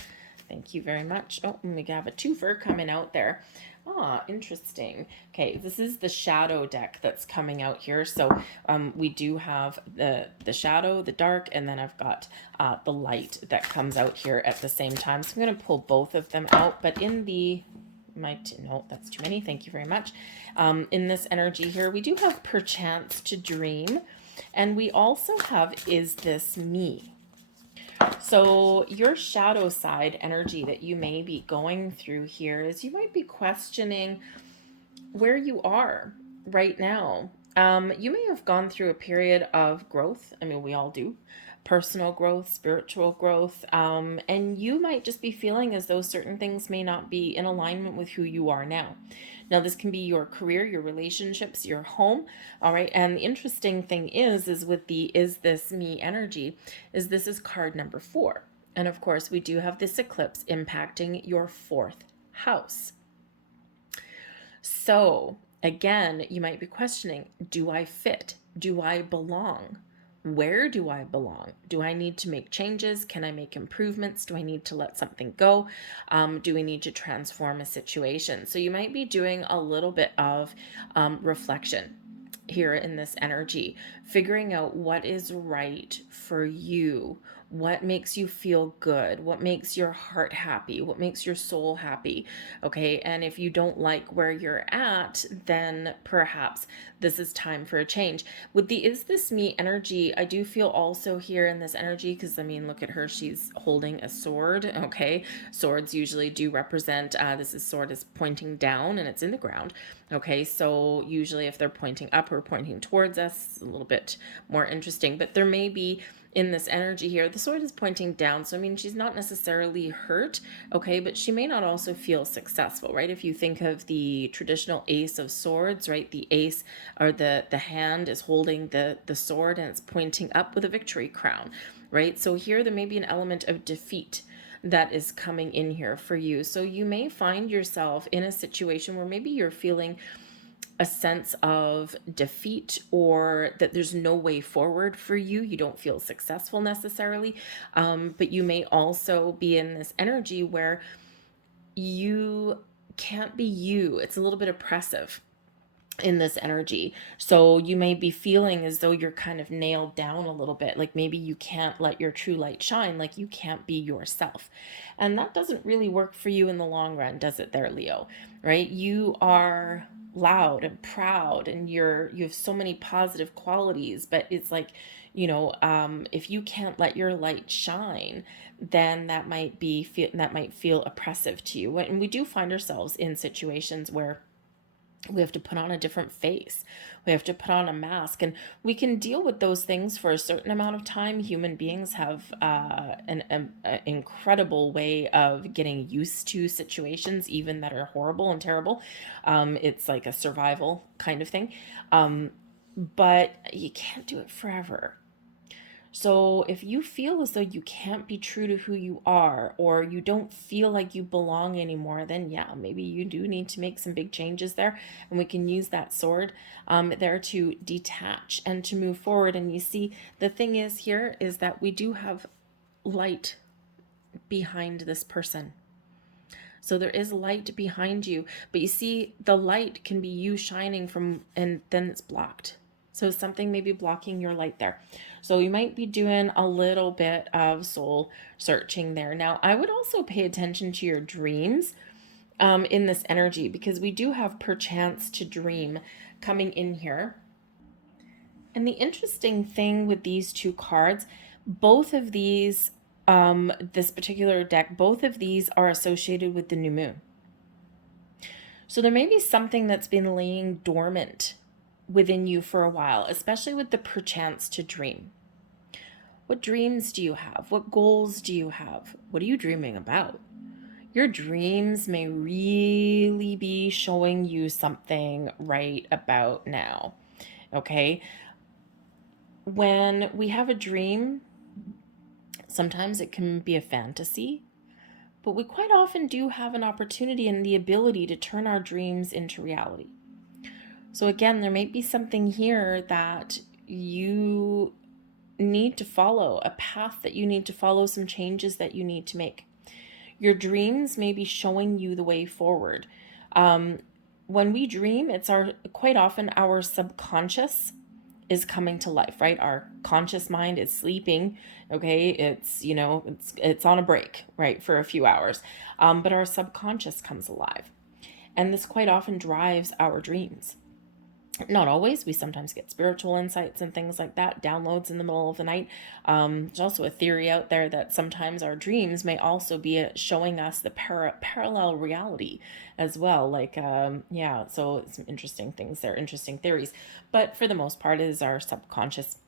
Thank you very much. Oh, and we have a twofer coming out there. Ah, interesting. Okay, this is the shadow deck that's coming out here. So we do have the shadow, the dark, and then I've got the light that comes out here at the same time. So I'm going to pull both of them out, but in the no, that's too many. Thank you very much. In this energy here, we do have perchance to dream, and we also have is this me. So your shadow side energy that you may be going through here is you might be questioning where you are right now. You may have gone through a period of growth. I mean, we all do. Personal growth, spiritual growth, and you might just be feeling as though certain things may not be in alignment with who you are now. Now, this can be your career, your relationships, your home, all right? And the interesting thing is with the is this me energy, is this is card number 4. And of course, we do have this eclipse impacting your 4th house. So again, you might be questioning, do I fit? Do I belong? Where do I belong? Do I need to make changes? Can I make improvements? Do I need to let something go? Do we need to transform a situation? So you might be doing a little bit of reflection here in this energy, figuring out what is right for you, what makes you feel good, what makes your heart happy, what makes your soul happy. Okay, and if you don't like where you're at, then perhaps this is time for a change. With the is this me energy, I do feel also here in this energy, because I mean, look at her, she's holding a sword. Okay, swords usually do represent this is sword is pointing down and it's in the ground. Okay, so usually if they're pointing up or pointing towards us, it's a little bit more interesting, but there may be in this energy here, the sword is pointing down. So, I mean, she's not necessarily hurt, okay, but she may not also feel successful, right? If you think of the traditional ace of swords, right? The ace or the hand is holding the sword and it's pointing up with a victory crown, right? So here there may be an element of defeat that is coming in here for you. So you may find yourself in a situation where maybe you're feeling a sense of defeat or that there's no way forward for you. You don't feel successful necessarily. But you may also be in this energy where you can't be you. It's a little bit oppressive in this energy. So you may be feeling as though you're kind of nailed down a little bit, like maybe you can't let your true light shine, like you can't be yourself. And that doesn't really work for you in the long run, does it there, Leo? Right? You are loud and proud and you have so many positive qualities, but it's like, you know, if you can't let your light shine, then that might feel oppressive to you. And we do find ourselves in situations where we have to put on a different face. We have to put on a mask, and we can deal with those things for a certain amount of time. Human beings have an incredible way of getting used to situations, even that are horrible and terrible. It's like a survival kind of thing. But you can't do it forever. So if you feel as though you can't be true to who you are, or you don't feel like you belong anymore, then yeah, maybe you do need to make some big changes there. And we can use that sword there to detach and to move forward. And you see, the thing is here is that we do have light behind this person. So there is light behind you, but you see, the light can be you shining from, and then it's blocked. So something may be blocking your light there. So you might be doing a little bit of soul searching there. Now, I would also pay attention to your dreams in this energy, because we do have perchance to dream coming in here. And the interesting thing with these two cards, both of these, this particular deck, both of these are associated with the new moon. So there may be something that's been laying dormant within you for a while, especially with the perchance to dream. What dreams do you have? What goals do you have? What are you dreaming about? Your dreams may really be showing you something right about now. Okay. When we have a dream, sometimes it can be a fantasy, but we quite often do have an opportunity and the ability to turn our dreams into reality. So, again, there may be something here that you need to follow, a path that you need to follow, some changes that you need to make. Your dreams may be showing you the way forward. When we dream, it's quite often our subconscious is coming to life, right? Our conscious mind is sleeping. Okay, it's on a break, right, for a few hours, but our subconscious comes alive, and this quite often drives our dreams. Not always. We sometimes get spiritual insights and things like that, downloads in the middle of the night. There's also a theory out there that sometimes our dreams may also be showing us the parallel reality as well. Yeah, so some interesting things there, interesting theories. But for the most part, it is our subconscious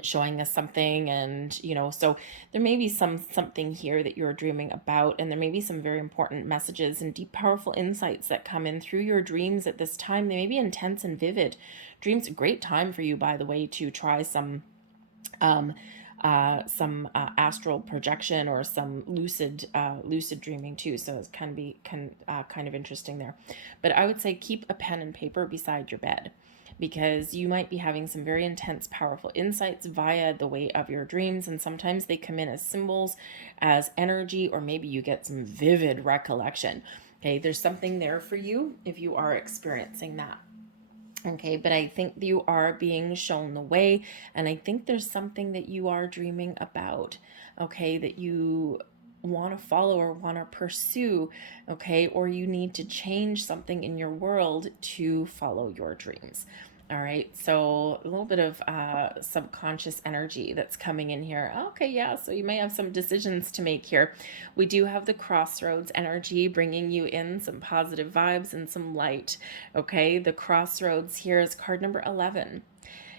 showing us something. And so there may be something here that you're dreaming about, and there may be some very important messages and deep powerful insights that come in through your dreams at this time. They may be intense and vivid. Dreams a great time for you, by the way, to try some astral projection or some lucid dreaming too. So it can be kind of interesting there. But I would say keep a pen and paper beside your bed, because you might be having some very intense, powerful insights via the way of your dreams. And sometimes they come in as symbols, as energy, or maybe you get some vivid recollection. Okay, there's something there for you if you are experiencing that. Okay, but I think you are being shown the way, and I think there's something that you are dreaming about, okay, that you want to follow or want to pursue, okay, or you need to change something in your world to follow your dreams. All right, so a little bit of subconscious energy that's coming in here. Okay, yeah, so you may have some decisions to make here. We do have the crossroads energy bringing you in some positive vibes and some light. Okay, the crossroads here is card number 11.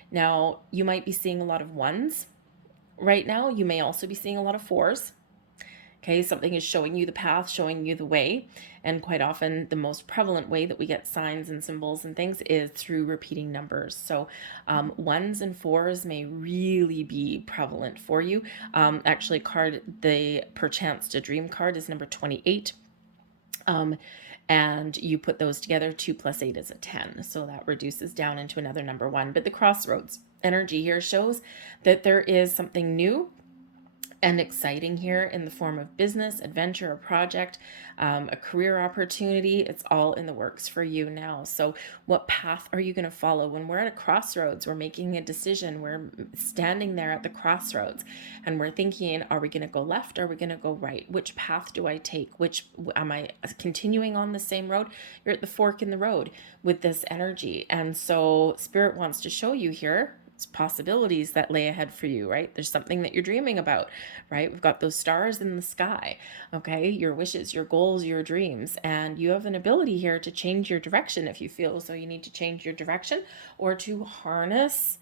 Now, you might be seeing a lot of ones right now. You may also be seeing a lot of fours. Okay, something is showing you the path, showing you the way. And quite often, the most prevalent way that we get signs and symbols and things is through repeating numbers. So ones and fours may really be prevalent for you. Actually, the perchance to dream card is number 28. And you put those together, 2 + 8 is a 10. So that reduces down into another number 1. But the crossroads energy here shows that there is something new and exciting here in the form of business, adventure, a project, a career opportunity. It's all in the works for you now. So what path are you going to follow? When we're at a crossroads, we're making a decision. We're standing there at the crossroads and we're thinking, are we going to go left? Are we going to go right? Which path do I take? Am I continuing on the same road? You're at the fork in the road with this energy. And so Spirit wants to show you here possibilities that lay ahead for you, right? There's something that you're dreaming about, right? We've got those stars in the sky, okay? Your wishes, your goals, your dreams, and you have an ability here to change your direction if you feel so you need to change your direction, or to harness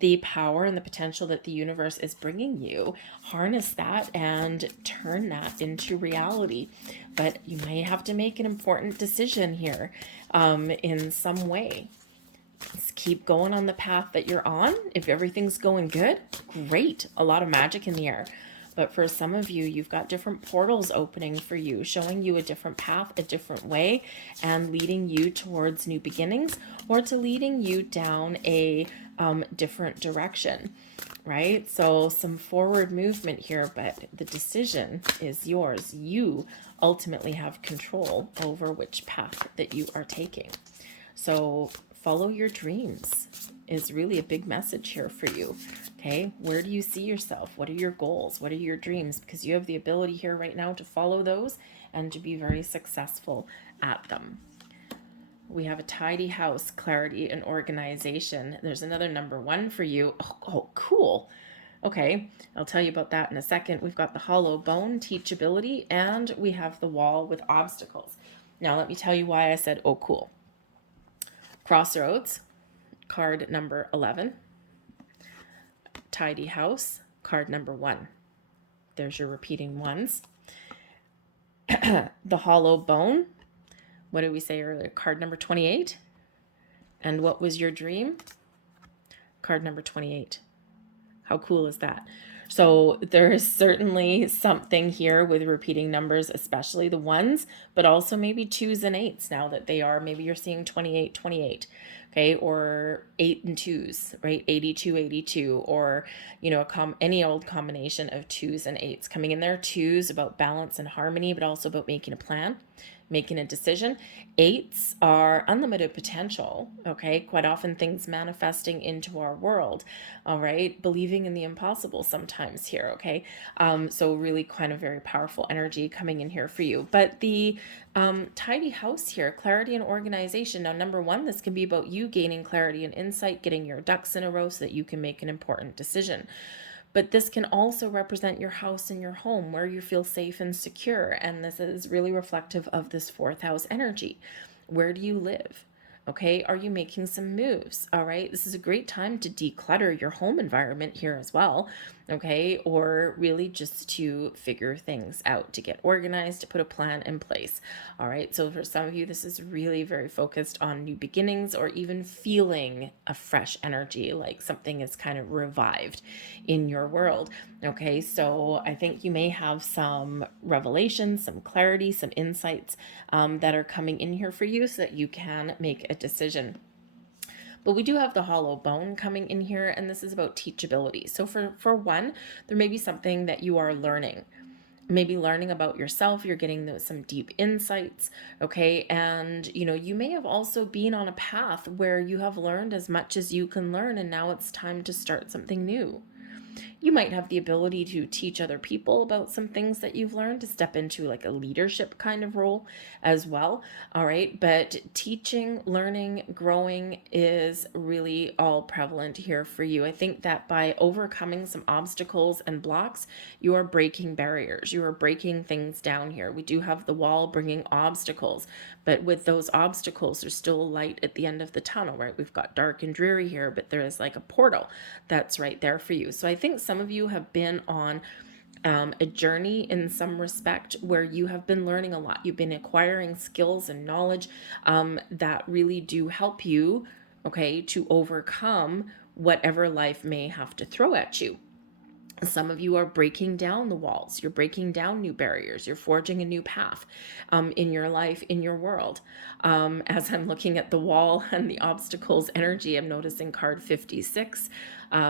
the power and the potential that the universe is bringing you. Harness that and turn that into reality. But you may have to make an important decision here in some way. Just keep going on the path that you're on. If everything's going good, great. A lot of magic in the air. But for some of you, you've got different portals opening for you, showing you a different path, a different way, and leading you towards new beginnings, or to leading you down a different direction, right? So some forward movement here, but the decision is yours. You ultimately have control over which path that you are taking. So follow your dreams is really a big message here for you. Okay, where do you see yourself? What are your goals? What are your dreams? Because you have the ability here right now to follow those and to be very successful at them. We have a tidy house, clarity, and organization. There's another number 1 for you. Oh, cool. Okay, I'll tell you about that in a second. We've got the hollow bone, teachability, and we have the wall with obstacles. Now, let me tell you why I said, oh, cool. Crossroads, card number 11. Tidy house, card number 1. There's your repeating ones. The hollow bone. What did we say earlier? Card number 28. And what was your dream? Card number 28. How cool is that? So there is certainly something here with repeating numbers, especially the ones, but also maybe twos and eights now that they are, maybe you're seeing 28, 28, okay, or 8 and 2s, right? 82, 82, or, any old combination of twos and eights coming in there. Twos about balance and harmony, but also about making a plan, making a decision. Eights are unlimited potential, okay? Quite often things manifesting into our world, all right? Believing in the impossible sometimes here, okay? So really kind of very powerful energy coming in here for you. But the tidy house here, clarity and organization. Now, number one, this can be about you gaining clarity and insight, getting your ducks in a row so that you can make an important decision. But this can also represent your house and your home where you feel safe and secure. And this is really reflective of this fourth house energy. Where do you live? Okay, are you making some moves? All right, this is a great time to declutter your home environment here as well. Okay, or really just to figure things out, to get organized, to put a plan in place. All right, so for some of you, this is really very focused on new beginnings or even feeling a fresh energy, like something is kind of revived in your world. Okay, so I think you may have some revelations, some clarity, some insights that are coming in here for you so that you can make a decision. But we do have the hollow bone coming in here, and this is about teachability. So for one, there may be something that you are learning. Maybe learning about yourself, you're getting some deep insights, okay? And, you may have also been on a path where you have learned as much as you can learn, and now it's time to start something new. You might have the ability to teach other people about some things that you've learned, to step into like a leadership kind of role as well. All right. But teaching, learning, growing is really all prevalent here for you. I think that by overcoming some obstacles and blocks, you are breaking barriers. You are breaking things down here. We do have the wall bringing obstacles, but with those obstacles, there's still light at the end of the tunnel, right? We've got dark and dreary here, but there is like a portal that's right there for you. So I think some of you have been on a journey in some respect where you have been learning a lot. You've been acquiring skills and knowledge that really do help you, okay, to overcome whatever life may have to throw at you. Some of you are breaking down the walls. You're breaking down new barriers. You're forging a new path in your life, in your world. As I'm looking at the wall and the obstacles energy, I'm noticing card 56.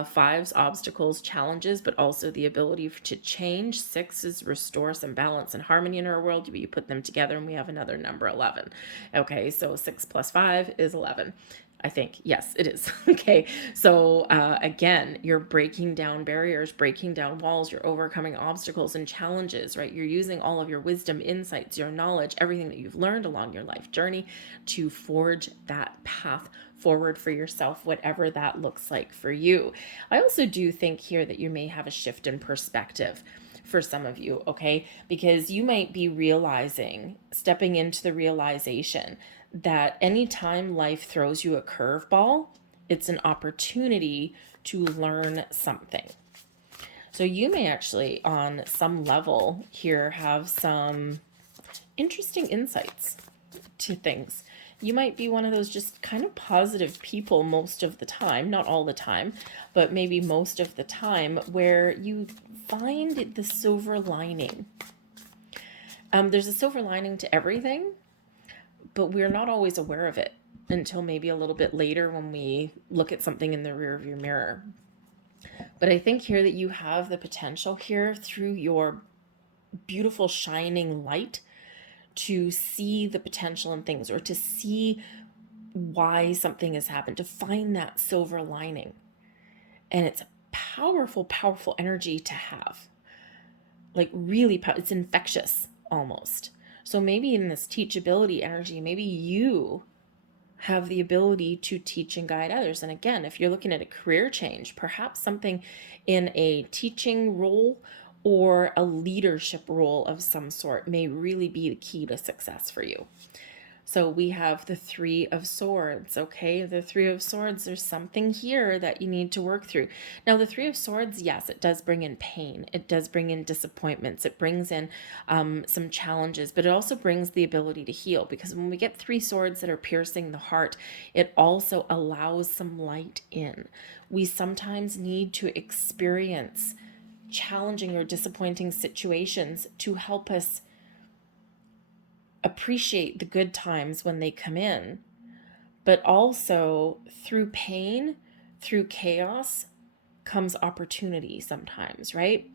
Fives, obstacles, challenges, but also the ability to change. Sixes, restore some balance and harmony in our world. You put them together and we have another number 11. Okay, so 6 plus 5 is 11. I think. Yes, it is. Okay. So again, you're breaking down barriers, breaking down walls, you're overcoming obstacles and challenges, right? You're using all of your wisdom, insights, your knowledge, everything that you've learned along your life journey to forge that path forward for yourself, whatever that looks like for you. I also do think here that you may have a shift in perspective for some of you, okay? Because you might be stepping into the realization that anytime life throws you a curveball, it's an opportunity to learn something. So you may actually, on some level here, have some interesting insights to things. You might be one of those just kind of positive people most of the time, not all the time, but maybe most of the time, where you find the silver lining. There's a silver lining to everything, but we're not always aware of it until maybe a little bit later when we look at something in the rear of your mirror. But I think here that you have the potential here through your beautiful shining light to see the potential in things, or to see why something has happened, to find that silver lining. And it's a powerful, powerful energy to have. Like really, it's infectious almost. So maybe in this teachability energy, maybe you have the ability to teach and guide others. And again, if you're looking at a career change, perhaps something in a teaching role or a leadership role of some sort may really be the key to success for you. So we have the Three of Swords, okay? The Three of Swords, there's something here that you need to work through. Now, the Three of Swords, yes, it does bring in pain. It does bring in disappointments. It brings in some challenges, but it also brings the ability to heal, because when we get three swords that are piercing the heart, it also allows some light in. We sometimes need to experience challenging or disappointing situations to help us appreciate the good times when they come in, but also through pain, through chaos comes opportunity sometimes, right?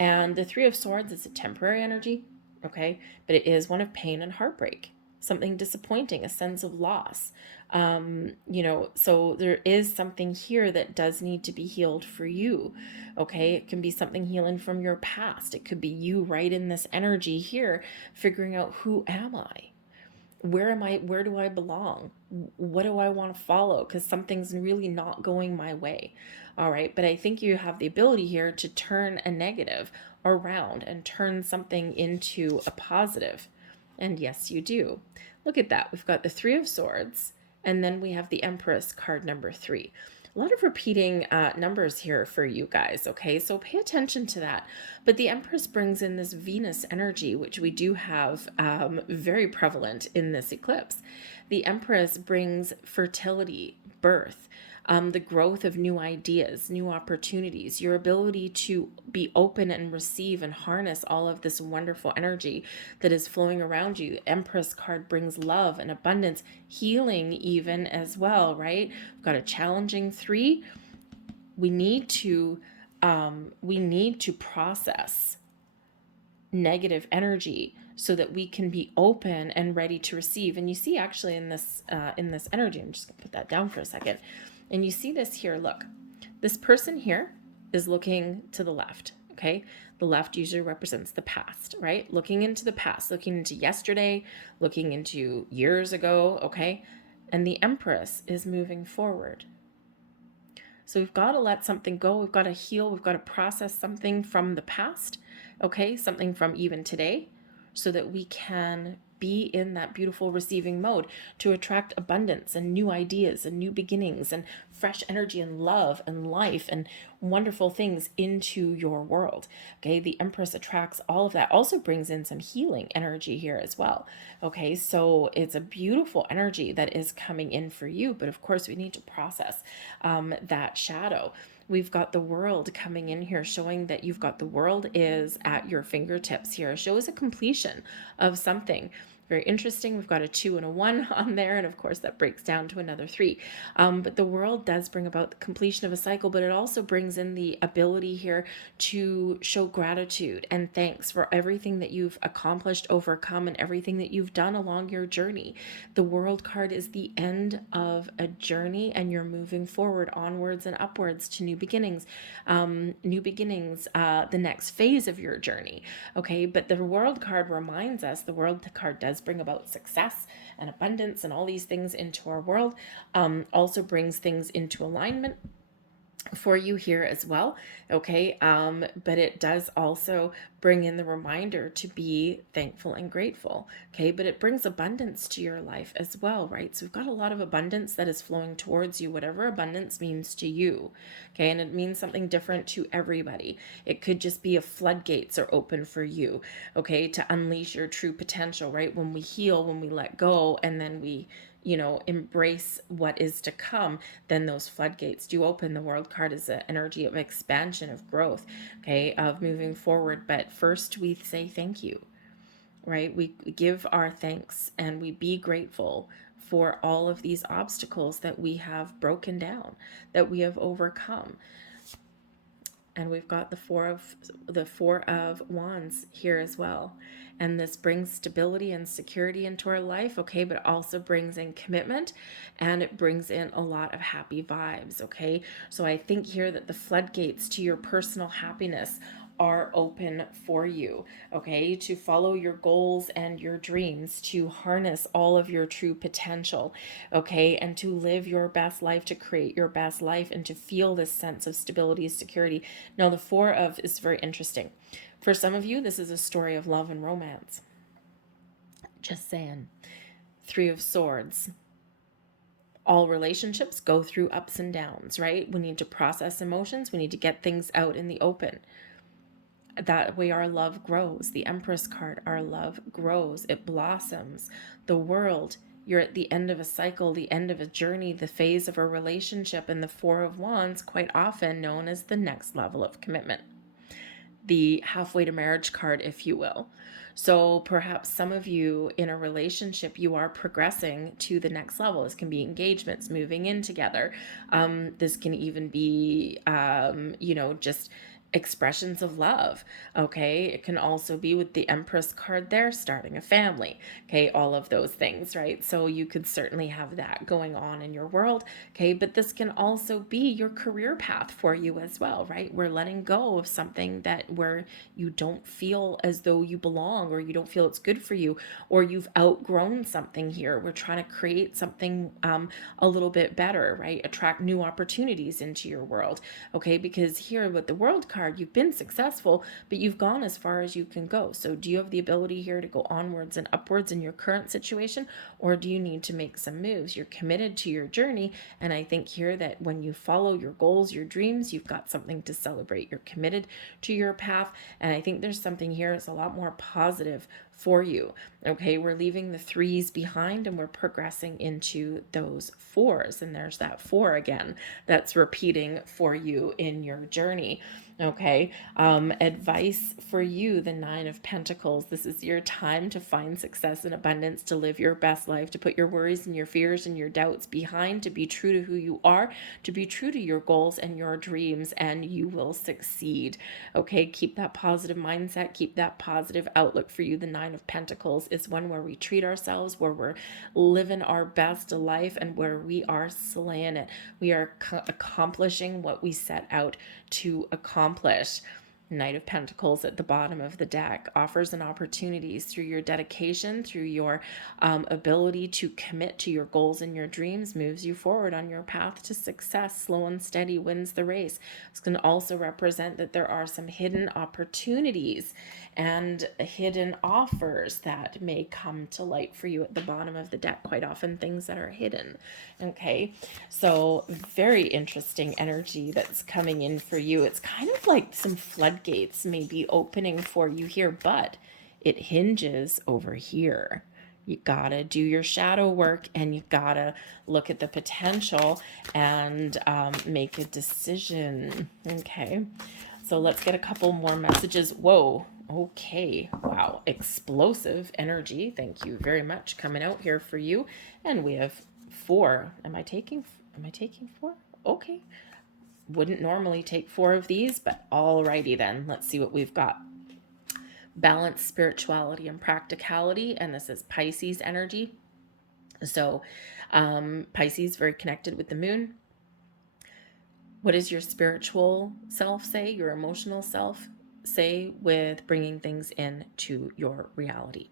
And the Three of Swords is a temporary energy, okay? But it is one of pain and heartbreak, something disappointing, a sense of loss. So there is something here that does need to be healed for you, okay? It can be something healing from your past. It could be you right in this energy here, figuring out, who am I? Where am I? Where do I belong? What do I want to follow? Because something's really not going my way. All right. But I think you have the ability here to turn a negative around and turn something into a positive. And yes, you do. Look at that. We've got the Three of Swords, and then we have the Empress card number 3. A lot of repeating numbers here for you guys, okay? So pay attention to that. But the Empress brings in this Venus energy, which we do have very prevalent in this eclipse. The Empress brings fertility, birth, the growth of new ideas, new opportunities, your ability to be open and receive and harness all of this wonderful energy that is flowing around you. Empress card brings love and abundance, healing even as well, right? We've got a challenging 3. We need to process negative energy so that we can be open and ready to receive. And you see, actually, in this energy, I'm just gonna put that down for a second. And you see this here, look, this person here is looking to the left, okay? The left usually represents the past, right? Looking into the past, looking into yesterday, looking into years ago, okay? And the Empress is moving forward. So we've got to let something go. We've got to heal. We've got to process something from the past, okay? Something from even today, so that we can be in that beautiful receiving mode to attract abundance and new ideas and new beginnings and fresh energy and love and life and wonderful things into your world. Okay, the Empress attracts all of that. Also brings in some healing energy here as well. Okay, so it's a beautiful energy that is coming in for you, but of course we need to process that shadow. We've got the World coming in here, showing that you've got the world is at your fingertips here. Shows a completion of something. Very interesting. We've got a 2 and a 1 on there, and of course that breaks down to another 3. But the World does bring about the completion of a cycle, but it also brings in the ability here to show gratitude and thanks for everything that you've accomplished, overcome, and everything that you've done along your journey. The World card is the end of a journey, and you're moving forward, onwards and upwards to new beginnings, the next phase of your journey. Okay, but the World card reminds us, the World card does bring about success and abundance and all these things into our world. Also brings things into alignment for you here as well, okay? But it does also bring in the reminder to be thankful and grateful, okay? But it brings abundance to your life as well, right? So we've got a lot of abundance that is flowing towards you, whatever abundance means to you, okay? And it means something different to everybody. It could just be a floodgates are open for you, okay, to unleash your true potential, right? When we heal, when we let go, and then we embrace what is to come, then those floodgates do open. The World card is an energy of expansion, of growth, okay, of moving forward. But first we say thank you, right? We give our thanks and we be grateful for all of these obstacles that we have broken down, that we have overcome. And we've got the four of wands here as well. And this brings stability and security into our life, okay? But it also brings in commitment, and it brings in a lot of happy vibes, okay? So I think here that the floodgates to your personal happiness are open for you, okay, to follow your goals and your dreams, to harness all of your true potential, okay, and to live your best life, to create your best life, and to feel this sense of stability, security. Now, the four of is very interesting. For some of you, this is a story of love and romance. Just saying. Three of Swords. All relationships go through ups and downs, right? We need to process emotions. We need to get things out in the open. That way our love grows. The Empress card, our love grows. It blossoms. The World, you're at the end of a cycle, the end of a journey, the phase of a relationship. And the Four of Wands, quite often known as the next level of commitment. The halfway to marriage card, if you will. So perhaps some of you in a relationship, you are progressing to the next level. This can be engagements, moving in together. This can even be, just expressions of love. Okay. It can also be with the Empress card there, starting a family. Okay. All of those things, right? So you could certainly have that going on in your world. Okay. But this can also be your career path for you as well, right? We're letting go of something that where you don't feel as though you belong, or you don't feel it's good for you, or you've outgrown something here. We're trying to create something a little bit better, right? Attract new opportunities into your world. Okay. Because here with the World card, you've been successful, but you've gone as far as you can go. So do you have the ability here to go onwards and upwards in your current situation, or do you need to make some moves? You're committed to your journey. And I think here that when you follow your goals, your dreams, you've got something to celebrate. You're committed to your path. And I think there's something here that's a lot more positive for you. Okay, we're leaving the threes behind and we're progressing into those fours. And there's that four again that's repeating for you in your journey. Okay, advice for you, the Nine of Pentacles. This is your time to find success and abundance, to live your best life, to put your worries and your fears and your doubts behind, to be true to who you are, to be true to your goals and your dreams, and you will succeed. Okay, keep that positive mindset, keep that positive outlook for you. The Nine of Pentacles is one where we treat ourselves, where we're living our best life, and where we are slaying it. We are accomplishing what we set out to accomplish. Knight of Pentacles at the bottom of the deck offers an opportunities through your dedication, through your ability to commit to your goals and your dreams, moves you forward on your path to success. Slow and steady wins the race. This can also represent that there are some hidden opportunities and hidden offers that may come to light for you at the bottom of the deck. Quite often things that are hidden. Okay, so very interesting energy that's coming in for you. It's kind of like some floodgates may be opening for you here, but it hinges over here. You gotta do your shadow work, and you gotta look at the potential and make a decision. Okay, so let's get a couple more messages. Whoa. Okay. Wow. Explosive energy. Thank you very much coming out here for you. And we have 4. Am I taking 4? Okay. Wouldn't normally take 4 of these, but alrighty then. Let's see what we've got. Balance, spirituality, and practicality. And this is Pisces energy. So Pisces, very connected with the moon. What does your spiritual self say? Your emotional self say with bringing things into your reality?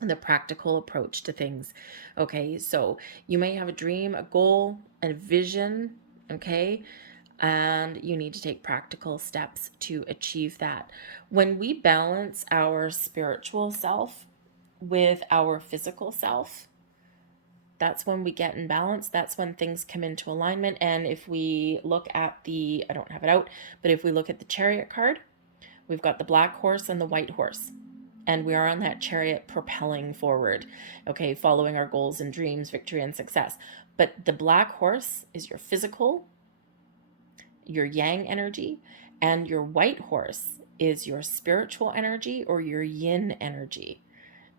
The practical approach to things. Okay, so you may have a dream, a goal, a vision, okay, and you need to take practical steps to achieve that. When we balance our spiritual self with our physical self, that's when we get in balance. That's when things come into alignment. And if we look at the, I don't have it out, but if we look at the Chariot card, we've got the black horse and the white horse. And we are on that chariot propelling forward, okay, following our goals and dreams, victory and success. But the black horse is your physical, your yang energy, and your white horse is your spiritual energy or your yin energy.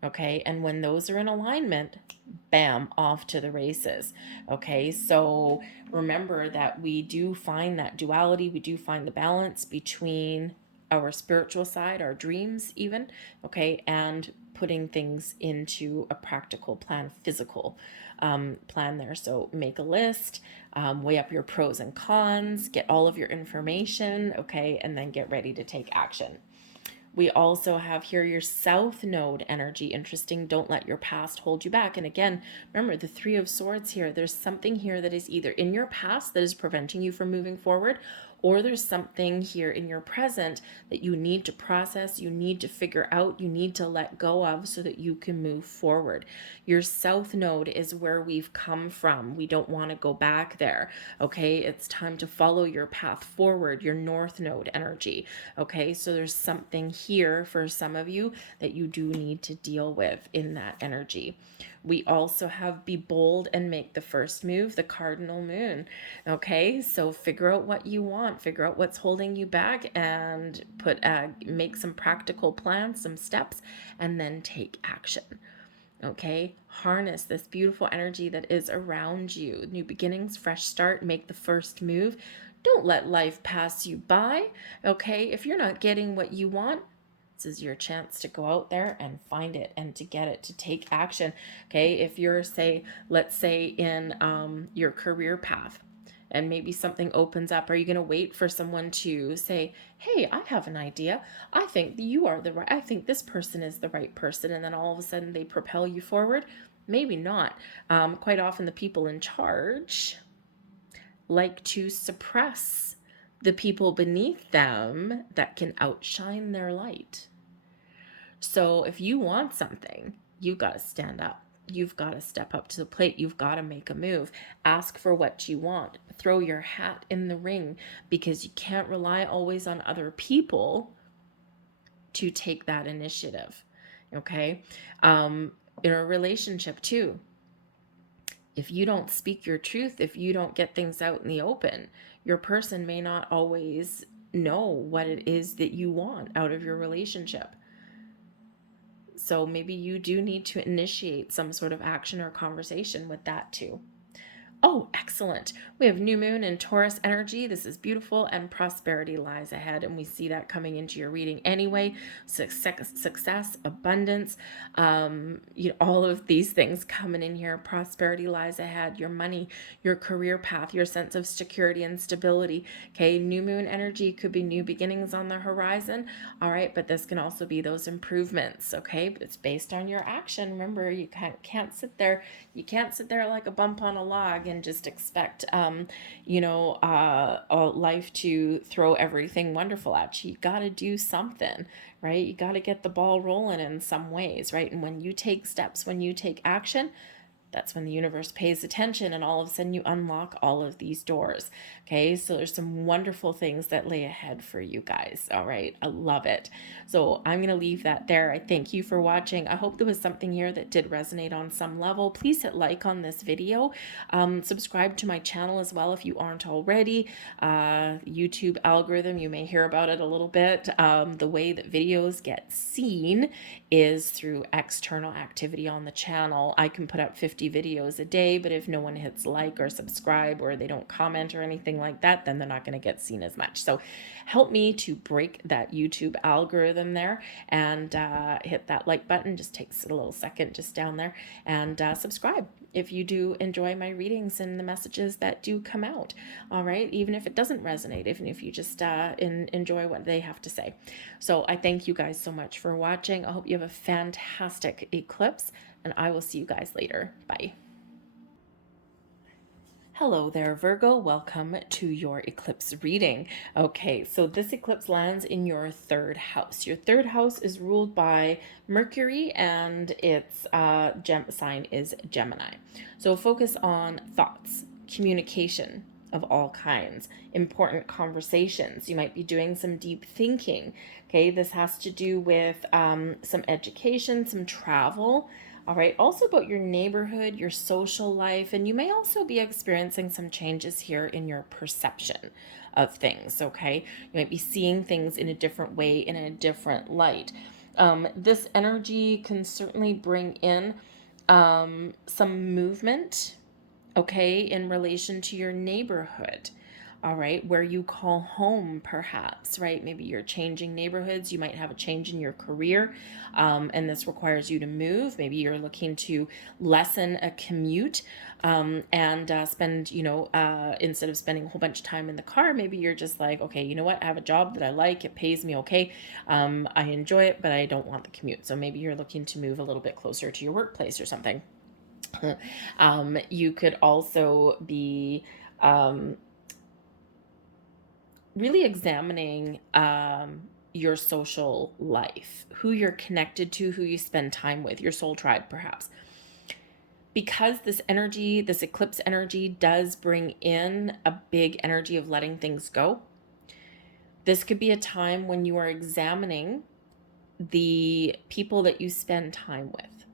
Okay, and when those are in alignment, bam, off to the races. Okay, so remember that we do find that duality, we do find the balance between our spiritual side, our dreams even, okay, and putting things into a practical plan, physical plan there. So make a list, weigh up your pros and cons, get all of your information, okay, and then get ready to take action. We also have here your South Node energy. Interesting. Don't let your past hold you back. And again, remember the Three of Swords here. There's something here that is either in your past that is preventing you from moving forward, or there's something here in your present that you need to process, you need to figure out, you need to let go of so that you can move forward. Your south node is where we've come from. We don't want to go back there. Okay, it's time to follow your path forward, your north node energy. Okay, so there's something here for some of you that you do need to deal with in that energy. We also have be bold and make the first move, the cardinal moon. Okay, so figure out what you want, figure out what's holding you back, and make some practical plans, some steps, and then take action. Okay, harness this beautiful energy that is around you. New beginnings, fresh start, make the first move. Don't let life pass you by. Okay, if you're not getting what you want, this is your chance to go out there and find it and to get it, to take action. Okay, if you're, let's say in your career path, and maybe something opens up, are you going to wait for someone to say, hey, I have an idea, I think I think this person is the right person, and then all of a sudden they propel you forward? Maybe not. Quite often the people in charge like to suppress the people beneath them that can outshine their light. So if you want something, you've got to stand up. You've got to step up to the plate. You've got to make a move. Ask for what you want. Throw your hat in the ring, because you can't rely always on other people to take that initiative. Okay? In a relationship too, if you don't speak your truth, if you don't get things out in the open, your person may not always know what it is that you want out of your relationship. So maybe you do need to initiate some sort of action or conversation with that too. Oh, excellent. We have new moon in Taurus energy. This is beautiful, and prosperity lies ahead. And we see that coming into your reading anyway. Success, abundance, all of these things coming in here. Prosperity lies ahead. Your money, your career path, your sense of security and stability. Okay, new moon energy could be new beginnings on the horizon. All right, but this can also be those improvements. Okay, but it's based on your action. Remember, you can't sit there. You can't sit there like a bump on a log and just expect, life to throw everything wonderful at you. You got to do something, right? You got to get the ball rolling in some ways, right? And when you take steps, when you take action, that's when the universe pays attention, and all of a sudden you unlock all of these doors. Okay, so there's some wonderful things that lay ahead for you guys. All right, I love it. So I'm going to leave that there. I thank you for watching. I hope there was something here that did resonate on some level. Please hit like on this video. Subscribe to my channel as well if you aren't already. YouTube algorithm, you may hear about it a little bit. The way that videos get seen is through external activity on the channel. I can put up 50 videos a day, but if no one hits like or subscribe, or they don't comment or anything like that, then they're not going to get seen as much. So help me to break that YouTube algorithm there, and hit that like button. Just takes a little second just down there, and subscribe if you do enjoy my readings and the messages that do come out. All right, even if it doesn't resonate, even if you just enjoy what they have to say. So I thank you guys so much for watching. I hope you have a fantastic eclipse, and I will see you guys later. Bye. Hello there, Virgo. Welcome to your eclipse reading. Okay, so this eclipse lands in your third house. Your third house is ruled by Mercury, and its sign is Gemini. So focus on thoughts, communication of all kinds, important conversations. You might be doing some deep thinking. Okay, this has to do with some education, some travel. All right, also about your neighborhood, your social life, and you may also be experiencing some changes here in your perception of things, okay? You might be seeing things in a different way, in a different light. This energy can certainly bring in some movement, okay, in relation to your neighborhood. All right, where you call home, perhaps, right? Maybe you're changing neighborhoods. You might have a change in your career, and this requires you to move. Maybe you're looking to lessen a commute, and spend, instead of spending a whole bunch of time in the car, maybe you're just like, okay, you know what? I have a job that I like. It pays me okay. I enjoy it, but I don't want the commute. So maybe you're looking to move a little bit closer to your workplace or something. You could also be really examining your social life, who you're connected to, who you spend time with, your soul tribe perhaps. Because this energy, this eclipse energy, does bring in a big energy of letting things go, this could be a time when you are examining the people that you spend time with.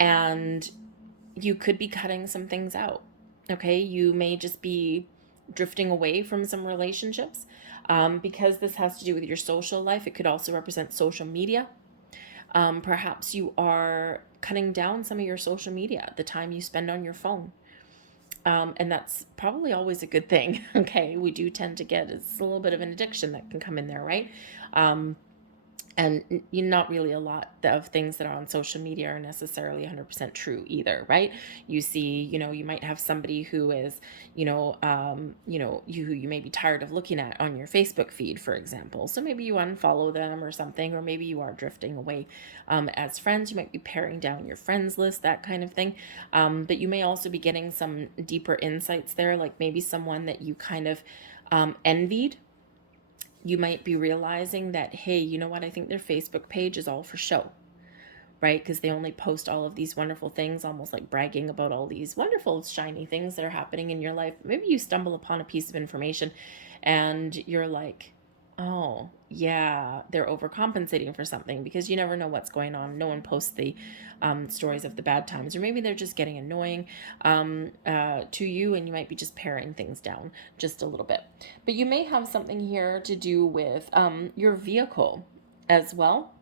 And you could be cutting some things out. Okay, you may just be drifting away from some relationships. Because this has to do with your social life, it could also represent social media. Perhaps you are cutting down some of your social media, the time you spend on your phone. And that's probably always a good thing. Okay, we do tend to get, it's a little bit of an addiction that can come in there, right? And not really a lot of things that are on social media are necessarily 100% true either, right? You see, you might have somebody who is, who you may be tired of looking at on your Facebook feed, for example. So maybe you unfollow them or something, or maybe you are drifting away as friends. You might be paring down your friends list, that kind of thing. But you may also be getting some deeper insights there, like maybe someone that you kind of envied. You might be realizing that, hey, you know what? I think their Facebook page is all for show, right? Because they only post all of these wonderful things, almost like bragging about all these wonderful, shiny things that are happening in your life. Maybe you stumble upon a piece of information and you're like, oh, yeah, they're overcompensating for something, because you never know what's going on. No one posts the stories of the bad times, or maybe they're just getting annoying to you, and you might be just paring things down just a little bit. But you may have something here to do with your vehicle as well.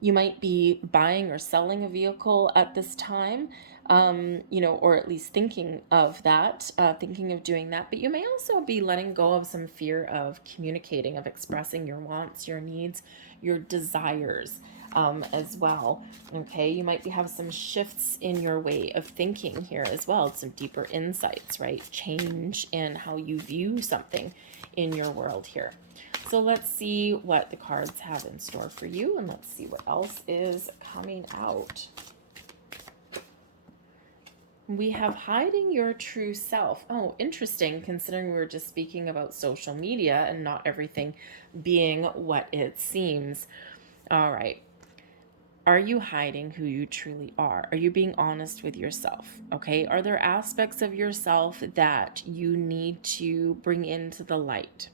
You might be buying or selling a vehicle at this time, or at least thinking of that, thinking of doing that. But you may also be letting go of some fear of communicating, of expressing your wants, your needs, your desires as well. Okay, you might have some shifts in your way of thinking here as well, some deeper insights, right? Change in how you view something in your world here. So let's see what the cards have in store for you, and let's see what else is coming out. We have hiding your true self. Oh, interesting, considering we were just speaking about social media and not everything being what it seems. All right. Are you hiding who you truly are? Are you being honest with yourself? Okay. Are there aspects of yourself that you need to bring into the light?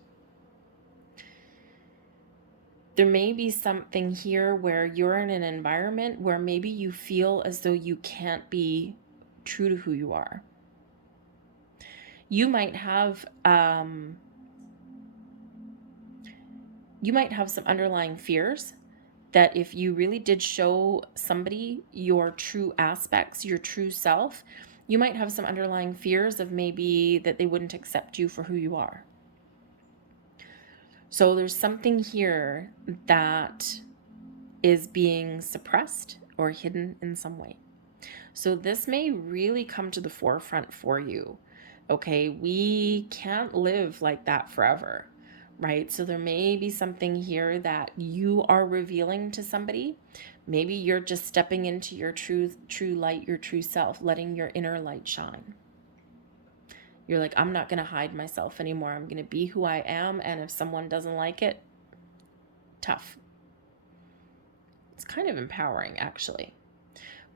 There may be something here where you're in an environment where maybe you feel as though you can't be true to who you are. You might have some underlying fears that if you really did show somebody your true aspects, your true self, you might have some underlying fears of maybe that they wouldn't accept you for who you are. So there's something here that is being suppressed or hidden in some way. So this may really come to the forefront for you. Okay, we can't live like that forever, right? So there may be something here that you are revealing to somebody. Maybe you're just stepping into your true light, your true self, letting your inner light shine. You're like, I'm not going to hide myself anymore. I'm going to be who I am. And if someone doesn't like it, tough. It's kind of empowering, actually.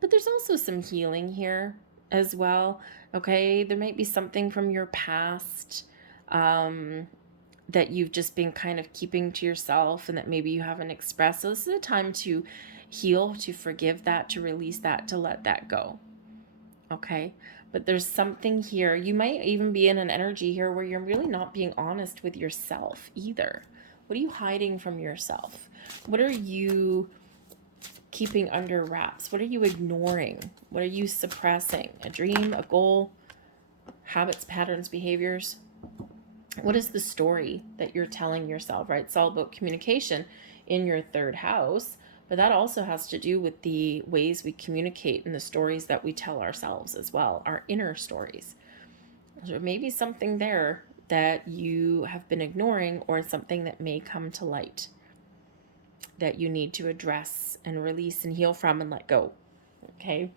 But there's also some healing here as well. Okay, there might be something from your past that you've just been kind of keeping to yourself and that maybe you haven't expressed. So this is a time to heal, to forgive that, to release that, to let that go. Okay, but there's something here. You might even be in an energy here where you're really not being honest with yourself either. What are you hiding from yourself? What are you keeping under wraps? What are you ignoring? What are you suppressing? A dream, a goal, habits, patterns, behaviors? What is the story that you're telling yourself, right? It's all about communication in your third house, but that also has to do with the ways we communicate and the stories that we tell ourselves as well, our inner stories. There may be something there that you have been ignoring, or something that may come to light that you need to address and release and heal from and let go. Okay,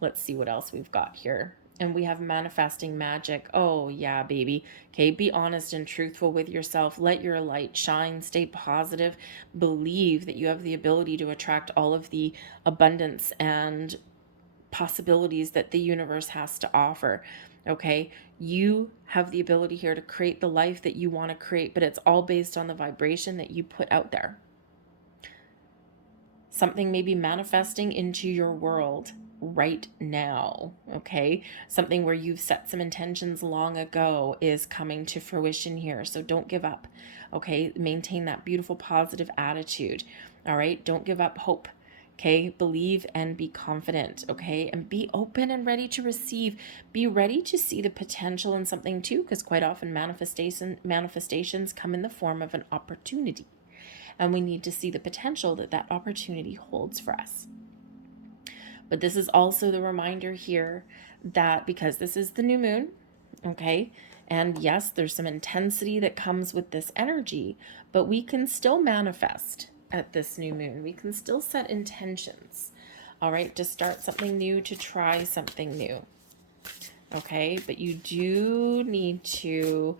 let's see what else we've got here. And we have manifesting magic. Oh, yeah, baby. Okay, be honest and truthful with yourself. Let your light shine. Stay positive. Believe that you have the ability to attract all of the abundance and possibilities that the universe has to offer. Okay, you have the ability here to create the life that you want to create, but it's all based on the vibration that you put out there. Something may be manifesting into your world right now, okay? Something where you've set some intentions long ago is coming to fruition here. So don't give up, okay? Maintain that beautiful positive attitude, all right? Don't give up hope. Okay, believe and be confident, okay? And be open and ready to receive. Be ready to see the potential in something too, because quite often manifestations come in the form of an opportunity. And we need to see the potential that that opportunity holds for us. But this is also the reminder here that because this is the new moon, okay, and yes, there's some intensity that comes with this energy, but we can still manifest at this new moon. We can still set intentions, all right, to start something new, to try something new, okay? But you do need to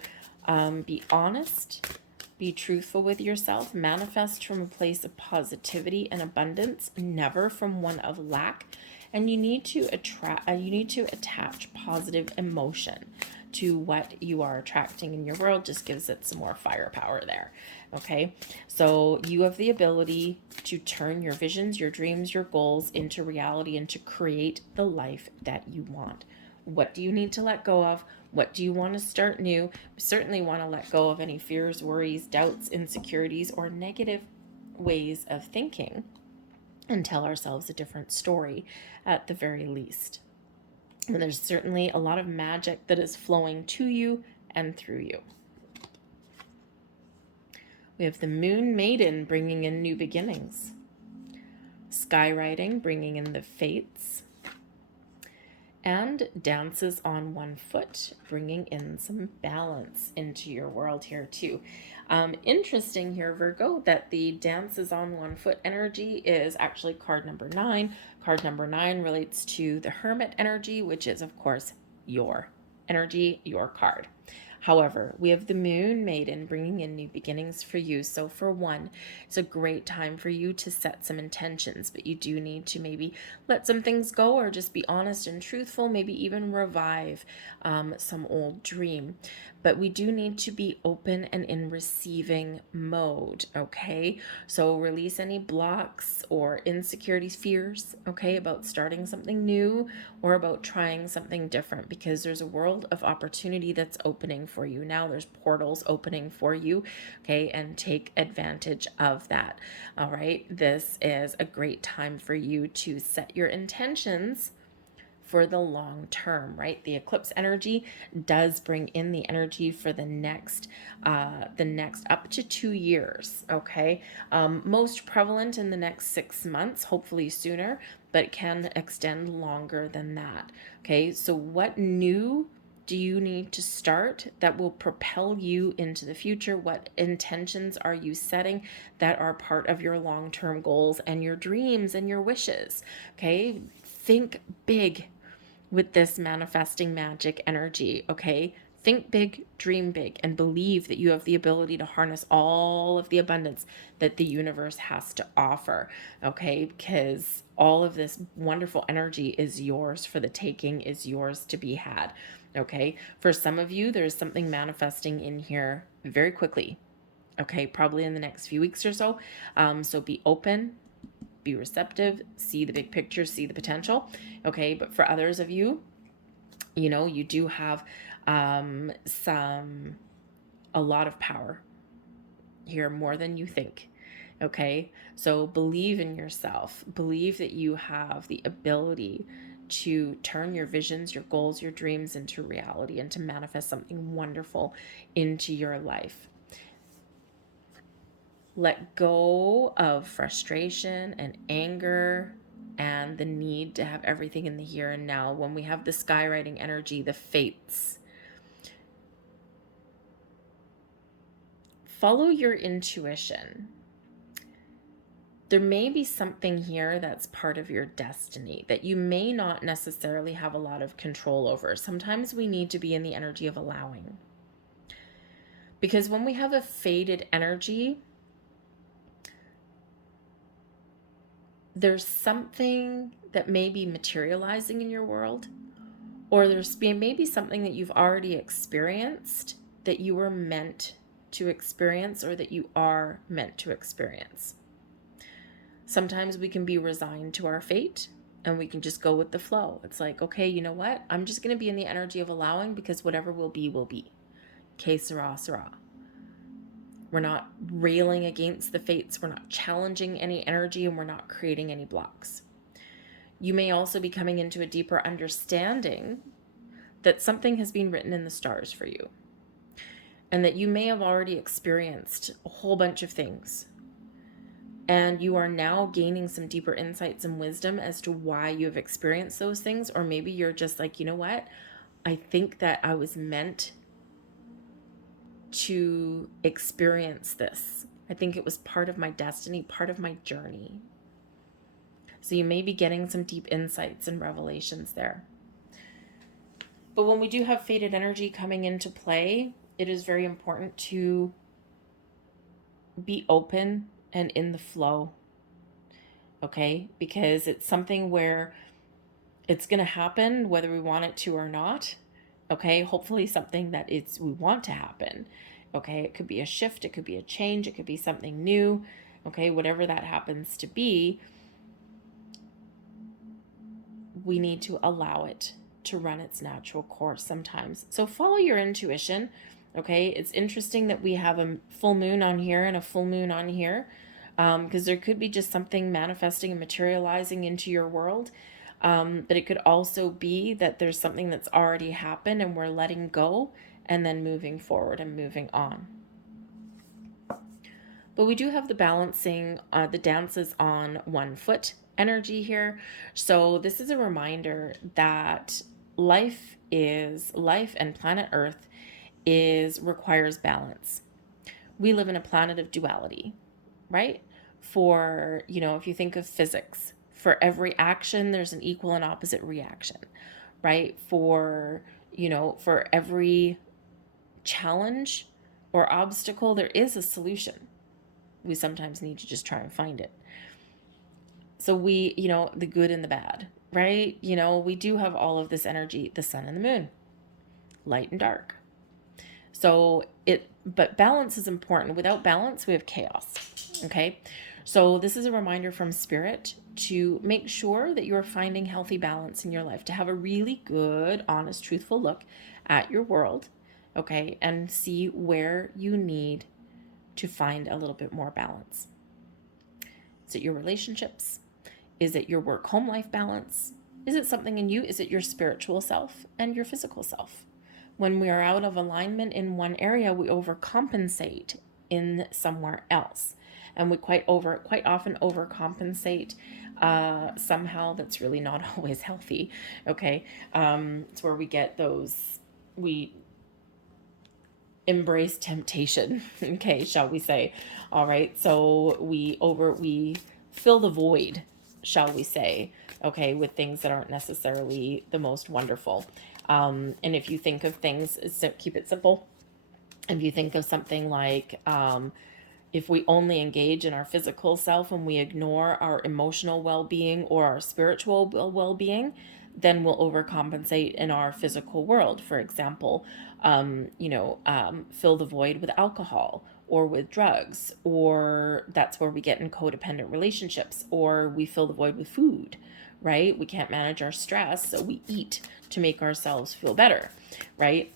be honest, be truthful with yourself, manifest from a place of positivity and abundance, never from one of lack. And you need to attach positive emotion to what you are attracting in your world. Just gives it some more firepower there. Okay, so you have the ability to turn your visions, your dreams, your goals into reality and to create the life that you want. What do you need to let go of? What do you want to start new? We certainly want to let go of any fears, worries, doubts, insecurities, or negative ways of thinking and tell ourselves a different story at the very least. And there's certainly a lot of magic that is flowing to you and through you. We have the Moon Maiden bringing in new beginnings. Skywriting bringing in the fates. And dances on one foot, bringing in some balance into your world here too. Interesting here, Virgo, that the dances on one foot energy is actually card number 9. Card number 9 relates to the Hermit energy, which is, of course, your energy, your card. However, we have the Moon Maiden bringing in new beginnings for you. So for one, it's a great time for you to set some intentions, but you do need to maybe let some things go or just be honest and truthful, maybe even revive some old dream. But we do need to be open and in receiving mode, okay? So release any blocks or insecurities, fears, okay, about starting something new or about trying something different, because there's a world of opportunity that's opening for you now. There's portals opening for you, okay, and take advantage of that. All right, this is a great time for you to set your intentions for the long term, right? The eclipse energy does bring in the energy for the next up to 2 years, okay? Most prevalent in the next 6 months, hopefully sooner, but can extend longer than that, okay? So what new do you need to start that will propel you into the future? What intentions are you setting that are part of your long-term goals and your dreams and your wishes? Okay, think big with this manifesting magic energy, okay? Think big, dream big, and believe that you have the ability to harness all of the abundance that the universe has to offer, okay? Because all of this wonderful energy is yours for the taking, is yours to be had, okay? For some of you, there's something manifesting in here very quickly, okay? Probably in the next few weeks or so. So be open, be receptive, see the big picture, see the potential, okay? But for others of you, you know, you do have a lot of power here, more than you think, okay? So believe in yourself, believe that you have the ability to turn your visions, your goals, your dreams into reality and to manifest something wonderful into your life. Let go of frustration and anger and the need to have everything in the here and now. When we have the skywriting energy, the fates, follow your intuition. there may be something here that's part of your destiny that you may not necessarily have a lot of control over. Sometimes we need to be in the energy of allowing. Because when we have a faded energy, there's something that may be materializing in your world, or there's maybe something that you've already experienced that you were meant to experience, or that you are meant to experience. Sometimes we can be resigned to our fate and we can just go with the flow. It's like, okay, you know what? I'm just going to be in the energy of allowing, because whatever will be, will be. Que sera, sera. We're not railing against the fates. We're not challenging any energy, and we're not creating any blocks. You may also be coming into a deeper understanding that something has been written in the stars for you, and that you may have already experienced a whole bunch of things, and you are now gaining some deeper insights and wisdom as to why you have experienced those things. Or maybe you're just like, you know what? I think that I was meant to experience this. I think it was part of my destiny, part of my journey. So you may be getting some deep insights and revelations there. But when we do have faded energy coming into play, it is very important to be open and in the flow. Okay? Because it's something where it's going to happen whether we want it to or not. Okay? Hopefully something that we want to happen. Okay? It could be a shift, it could be a change, it could be something new. Okay? Whatever that happens to be, we need to allow it to run its natural course sometimes. So follow your intuition. Okay? It's interesting that we have a full moon on here and a full moon on here, because there could be just something manifesting and materializing into your world. But it could also be that there's something that's already happened and we're letting go and then moving forward and moving on. But we do have the balancing, the dances on one foot energy here. So this is a reminder that life and planet Earth requires balance. We live in a planet of duality, right? For, if you think of physics, for every action, there's an equal and opposite reaction, right? For every challenge or obstacle, there is a solution. We sometimes need to just try and find it. So the good and the bad, right? We do have all of this energy, the sun and the moon, light and dark. But balance is important. Without balance, we have chaos. Okay. So this is a reminder from Spirit to make sure that you're finding healthy balance in your life, to have a really good, honest, truthful look at your world. Okay. And see where you need to find a little bit more balance. Is it your relationships? Is it your work-home life balance? Is it something in you? Is it your spiritual self and your physical self? When we are out of alignment in one area, we overcompensate in somewhere else. And we quite often overcompensate somehow that's really not always healthy. Okay. It's where we get we embrace temptation. Okay. Shall we say? All right. So we fill the void, shall we say, okay, with things that aren't necessarily the most wonderful. And if you think of things, so keep it simple. If you think of something like, if we only engage in our physical self and we ignore our emotional well-being or our spiritual well-being, then we'll overcompensate in our physical world. For example, fill the void with alcohol or with drugs, or that's where we get in codependent relationships, or we fill the void with food, right? We can't manage our stress, so we eat to make ourselves feel better, right?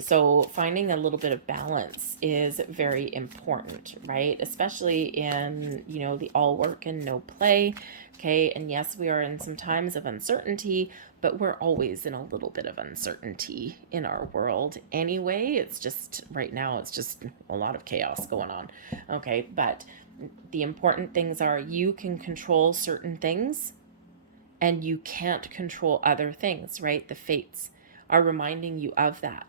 So finding a little bit of balance is very important, right? Especially in, the all work and no play. Okay. And yes, we are in some times of uncertainty, but we're always in a little bit of uncertainty in our world anyway. It's just right now, it's just a lot of chaos going on. Okay. But the important things are you can control certain things and you can't control other things, right? The fates are reminding you of that.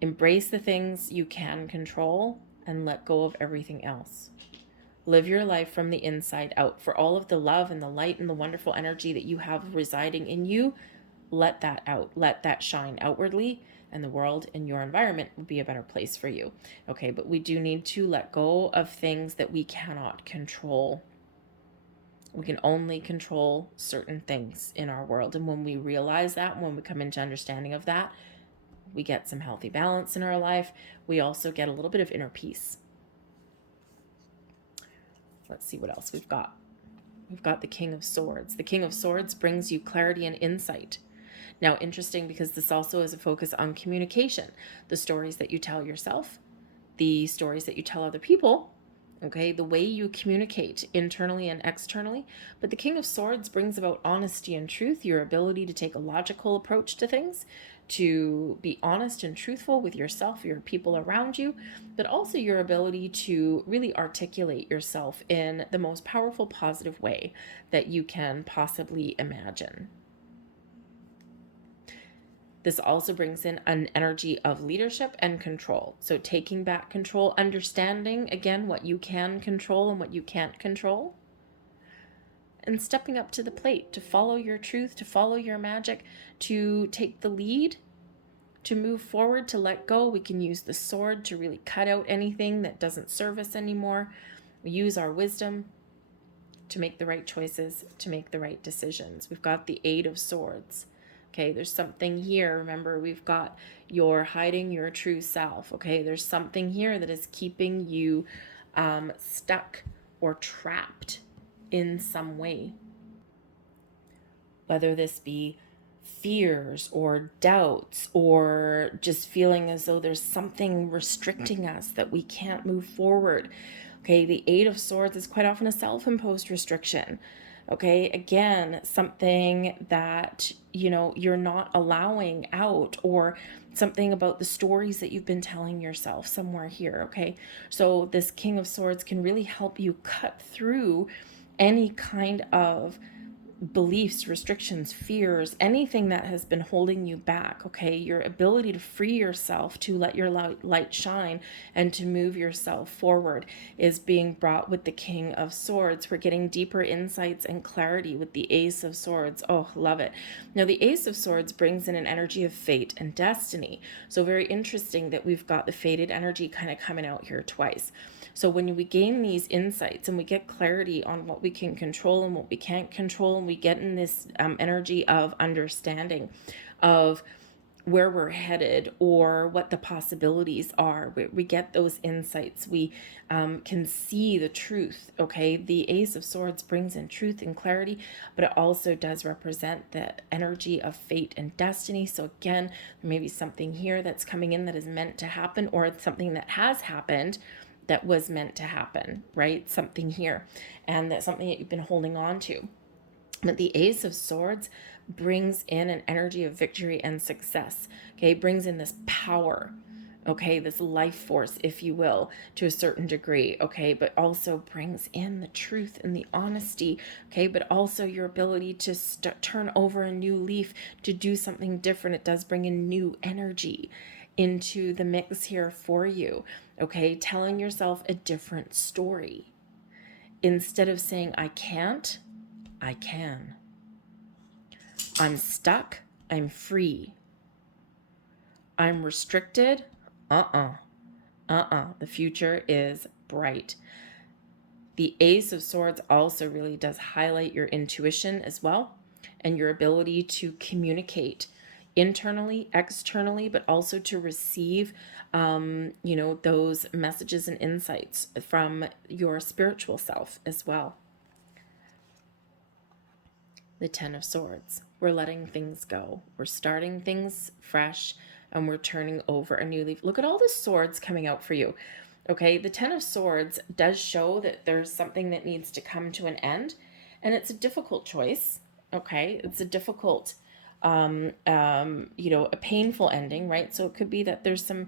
Embrace the things you can control and let go of everything else. Live your life from the inside out. For all of the love and the light and the wonderful energy that you have residing in you, let that out. Let that shine outwardly, and the world and your environment will be a better place for you. Okay, but we do need to let go of things that we cannot control. We can only control certain things in our world. And when we realize that, when we come into understanding of that, we get some healthy balance in our life. We also get a little bit of inner peace. Let's see what else we've got. We've got the King of Swords. The King of Swords brings you clarity and insight. Now, interesting, because this also is a focus on communication. The stories that you tell yourself, the stories that you tell other people, okay, the way you communicate internally and externally. But the King of Swords brings about honesty and truth, your ability to take a logical approach to things, to be honest and truthful with yourself, your people around you, but also your ability to really articulate yourself in the most powerful, positive way that you can possibly imagine. This also brings in an energy of leadership and control. So taking back control, understanding, again, what you can control and what you can't control, and stepping up to the plate to follow your truth, to follow your magic, to take the lead, to move forward, to let go. We can use the sword to really cut out anything that doesn't serve us anymore. We use our wisdom to make the right choices, to make the right decisions. We've got the Eight of Swords. Okay, there's something here. Remember, we've got you're hiding your true self. Okay, there's something here that is keeping you stuck or trapped in some way. Whether this be fears or doubts or just feeling as though there's something restricting us that we can't move forward. Okay, the Eight of Swords is quite often a self-imposed restriction. Okay, again, something that, you're not allowing out, or something about the stories that you've been telling yourself somewhere here. Okay, so this King of Swords can really help you cut through any kind of beliefs, restrictions, fears, anything that has been holding you back. Okay, your ability to free yourself, to let your light shine, and to move yourself forward is being brought with the King of Swords. We're getting deeper insights and clarity with the Ace of Swords. Oh, love it. Now, the Ace of Swords brings in an energy of fate and destiny. So very interesting that we've got the fated energy kind of coming out here twice. So when we gain these insights and we get clarity on what we can control and what we can't control, and we get in this energy of understanding of where we're headed or what the possibilities are, we get those insights. We can see the truth. Okay, the Ace of Swords brings in truth and clarity, but it also does represent the energy of fate and destiny. So again, there may be something here that's coming in that is meant to happen, or something that has happened that was meant to happen, right? Something here, and that's something that you've been holding on to. But the Ace of Swords brings in an energy of victory and success. Okay, brings in this power, okay, this life force, if you will, to a certain degree. Okay, but also brings in the truth and the honesty. Okay, but also your ability to turn over a new leaf, to do something different. It does bring in new energy into the mix here for you. Okay, telling yourself a different story. Instead of saying, I can't, I can. I'm stuck, I'm free. I'm restricted, the future is bright. The Ace of Swords also really does highlight your intuition as well, and your ability to communicate internally, externally, but also to receive, those messages and insights from your spiritual self as well. The Ten of Swords. We're letting things go. We're starting things fresh, and we're turning over a new leaf. Look at all the swords coming out for you. Okay, the Ten of Swords does show that there's something that needs to come to an end, and it's a difficult choice. Okay, it's a difficult a painful ending, right? So it could be that there's some,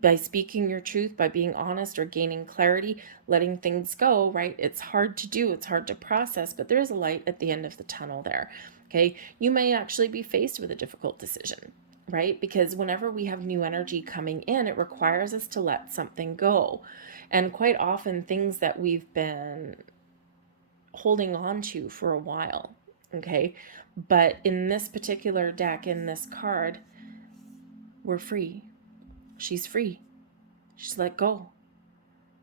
by speaking your truth, by being honest or gaining clarity, letting things go, right? It's hard to do, it's hard to process, but there's a light at the end of the tunnel there. Okay, you may actually be faced with a difficult decision, right? Because whenever we have new energy coming in, it requires us to let something go. and quite often things that we've been holding on to for a while. Okay. But in this particular deck, in this card, we're free. She's free. She's let go.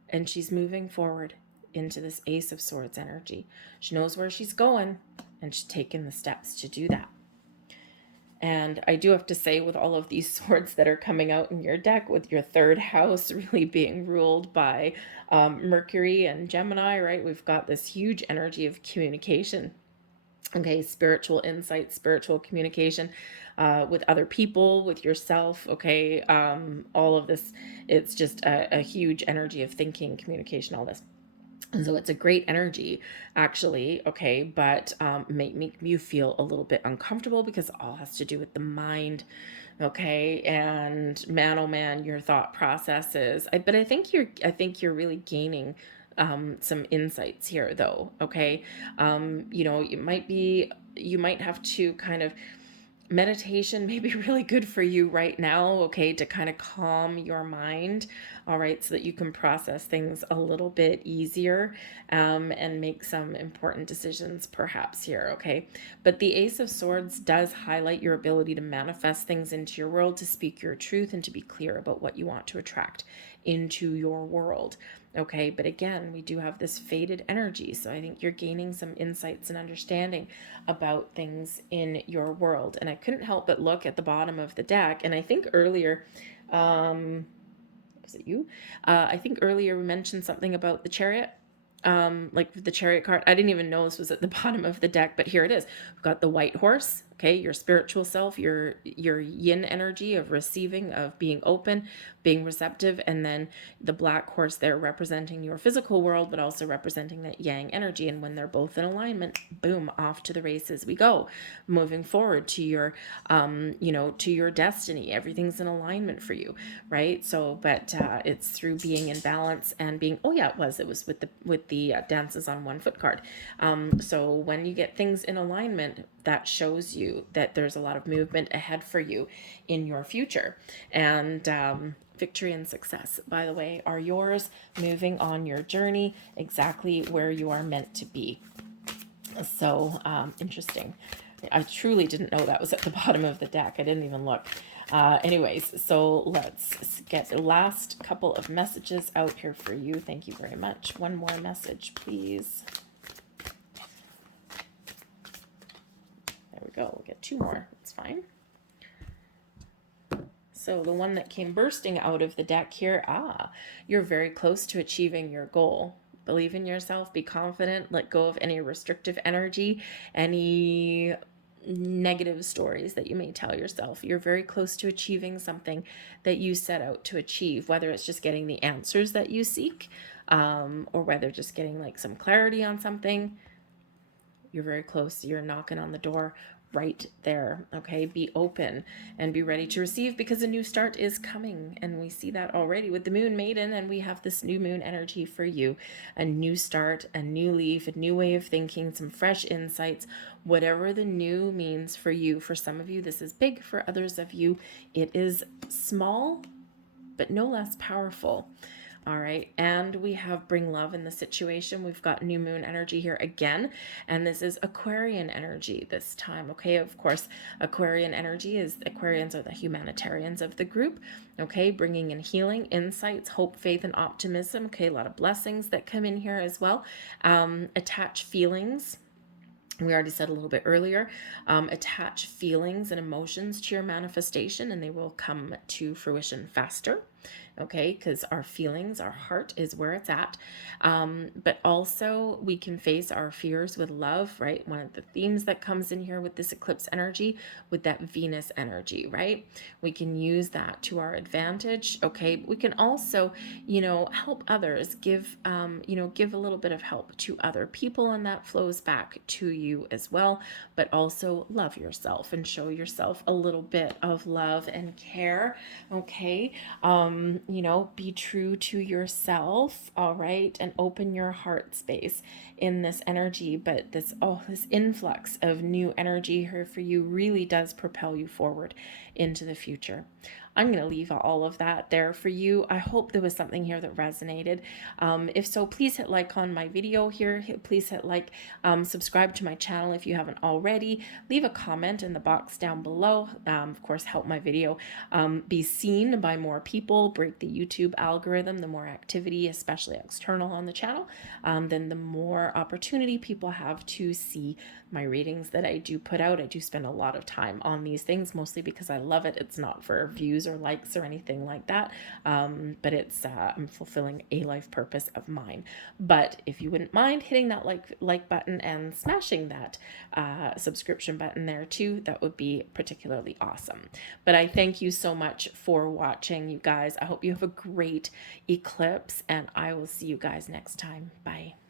And she's moving forward into this Ace of Swords energy. She knows where she's going, and she's taking the steps to do that. And I do have to say, with all of these swords that are coming out in your deck, with your third house really being ruled by Mercury and Gemini, right? We've got this huge energy of communication. Okay, spiritual insight, spiritual communication with other people, with yourself. Okay, all of this, it's just a huge energy of thinking, communication, all this. And so it's a great energy, actually, okay, but make you feel a little bit uncomfortable because it all has to do with the mind, okay, and man, oh man, your thought processes. But I think you're really gaining some insights here, though, okay. You might have to kind of meditation may be really good for you right now, okay, to kind of calm your mind, all right, so that you can process things a little bit easier and make some important decisions perhaps here, okay. But the Ace of Swords does highlight your ability to manifest things into your world, to speak your truth, and to be clear about what you want to attract into your world. Okay, but again, we do have this faded energy. So I think you're gaining some insights and understanding about things in your world. And I couldn't help but look at the bottom of the deck. And I think earlier, was it you? I think earlier we mentioned something about the Chariot. Like the Chariot card. I didn't even know this was at the bottom of the deck, but here it is. We've got the white horse, okay, your spiritual self, your yin energy of receiving, of being open, being receptive, and then the black horse there representing your physical world, but also representing that yang energy. And when they're both in alignment, boom, off to the races we go, moving forward to your to your destiny. Everything's in alignment for you, right? So but it's through being in balance and being, oh yeah, it was with the dances on one foot card. So when you get things in alignment, that shows you that there's a lot of movement ahead for you in your future. And victory and success, by the way, are yours, moving on your journey exactly where you are meant to be. So interesting. I truly didn't know that was at the bottom of the deck. I didn't even look. Anyways, so let's get the last couple of messages out here for you. Thank you very much. One more message, please. There we go. We'll get two more. That's fine. So the one that came bursting out of the deck here, you're very close to achieving your goal. Believe in yourself, be confident, let go of any restrictive energy, any negative stories that you may tell yourself. You're very close to achieving something that you set out to achieve, whether it's just getting the answers that you seek, or whether just getting like some clarity on something. You're very close. You're knocking on the door right there. Okay, be open and be ready to receive, because a new start is coming, and we see that already with the Moon Maiden, and we have this new moon energy for you. A new start, a new leaf, a new way of thinking, some fresh insights, whatever the new means for you. For some of you this is big, for others of you it is small but no less powerful. All right, and we have bring love in the situation. We've got new moon energy here again, and this is Aquarian energy this time. Okay, of course, Aquarian energy is, Aquarians are the humanitarians of the group. Okay, bringing in healing, insights, hope, faith, and optimism. Okay, a lot of blessings that come in here as well. Attach feelings. We already said a little bit earlier, attach feelings and emotions to your manifestation, and they will come to fruition faster. Okay, because our feelings, our heart is where it's at. But also we can face our fears with love, right? One of the themes that comes in here with this eclipse energy, with that Venus energy, right? We can use that to our advantage. Okay, we can also, help others, give a little bit of help to other people, and that flows back to you as well. But also love yourself and show yourself a little bit of love and care. Okay, be true to yourself, all right, and open your heart space in this energy. But this influx of new energy here for you really does propel you forward into the future. I'm going to leave all of that there for you. I hope there was something here that resonated. If so, please hit like on my video here. Please hit like, subscribe to my channel if you haven't already. Leave a comment in the box down below. Of course, help my video be seen by more people, break the YouTube algorithm. The more activity, especially external on the channel, then the more opportunity people have to see my readings that I do put out. I do spend a lot of time on these things, mostly because I love it. It's not for views or likes or anything like that, but it's I'm fulfilling a life purpose of mine. But if you wouldn't mind hitting that like button and smashing that subscription button there too, that would be particularly awesome. But I thank you so much for watching, you guys. I hope you have a great eclipse, and I will see you guys next time. Bye.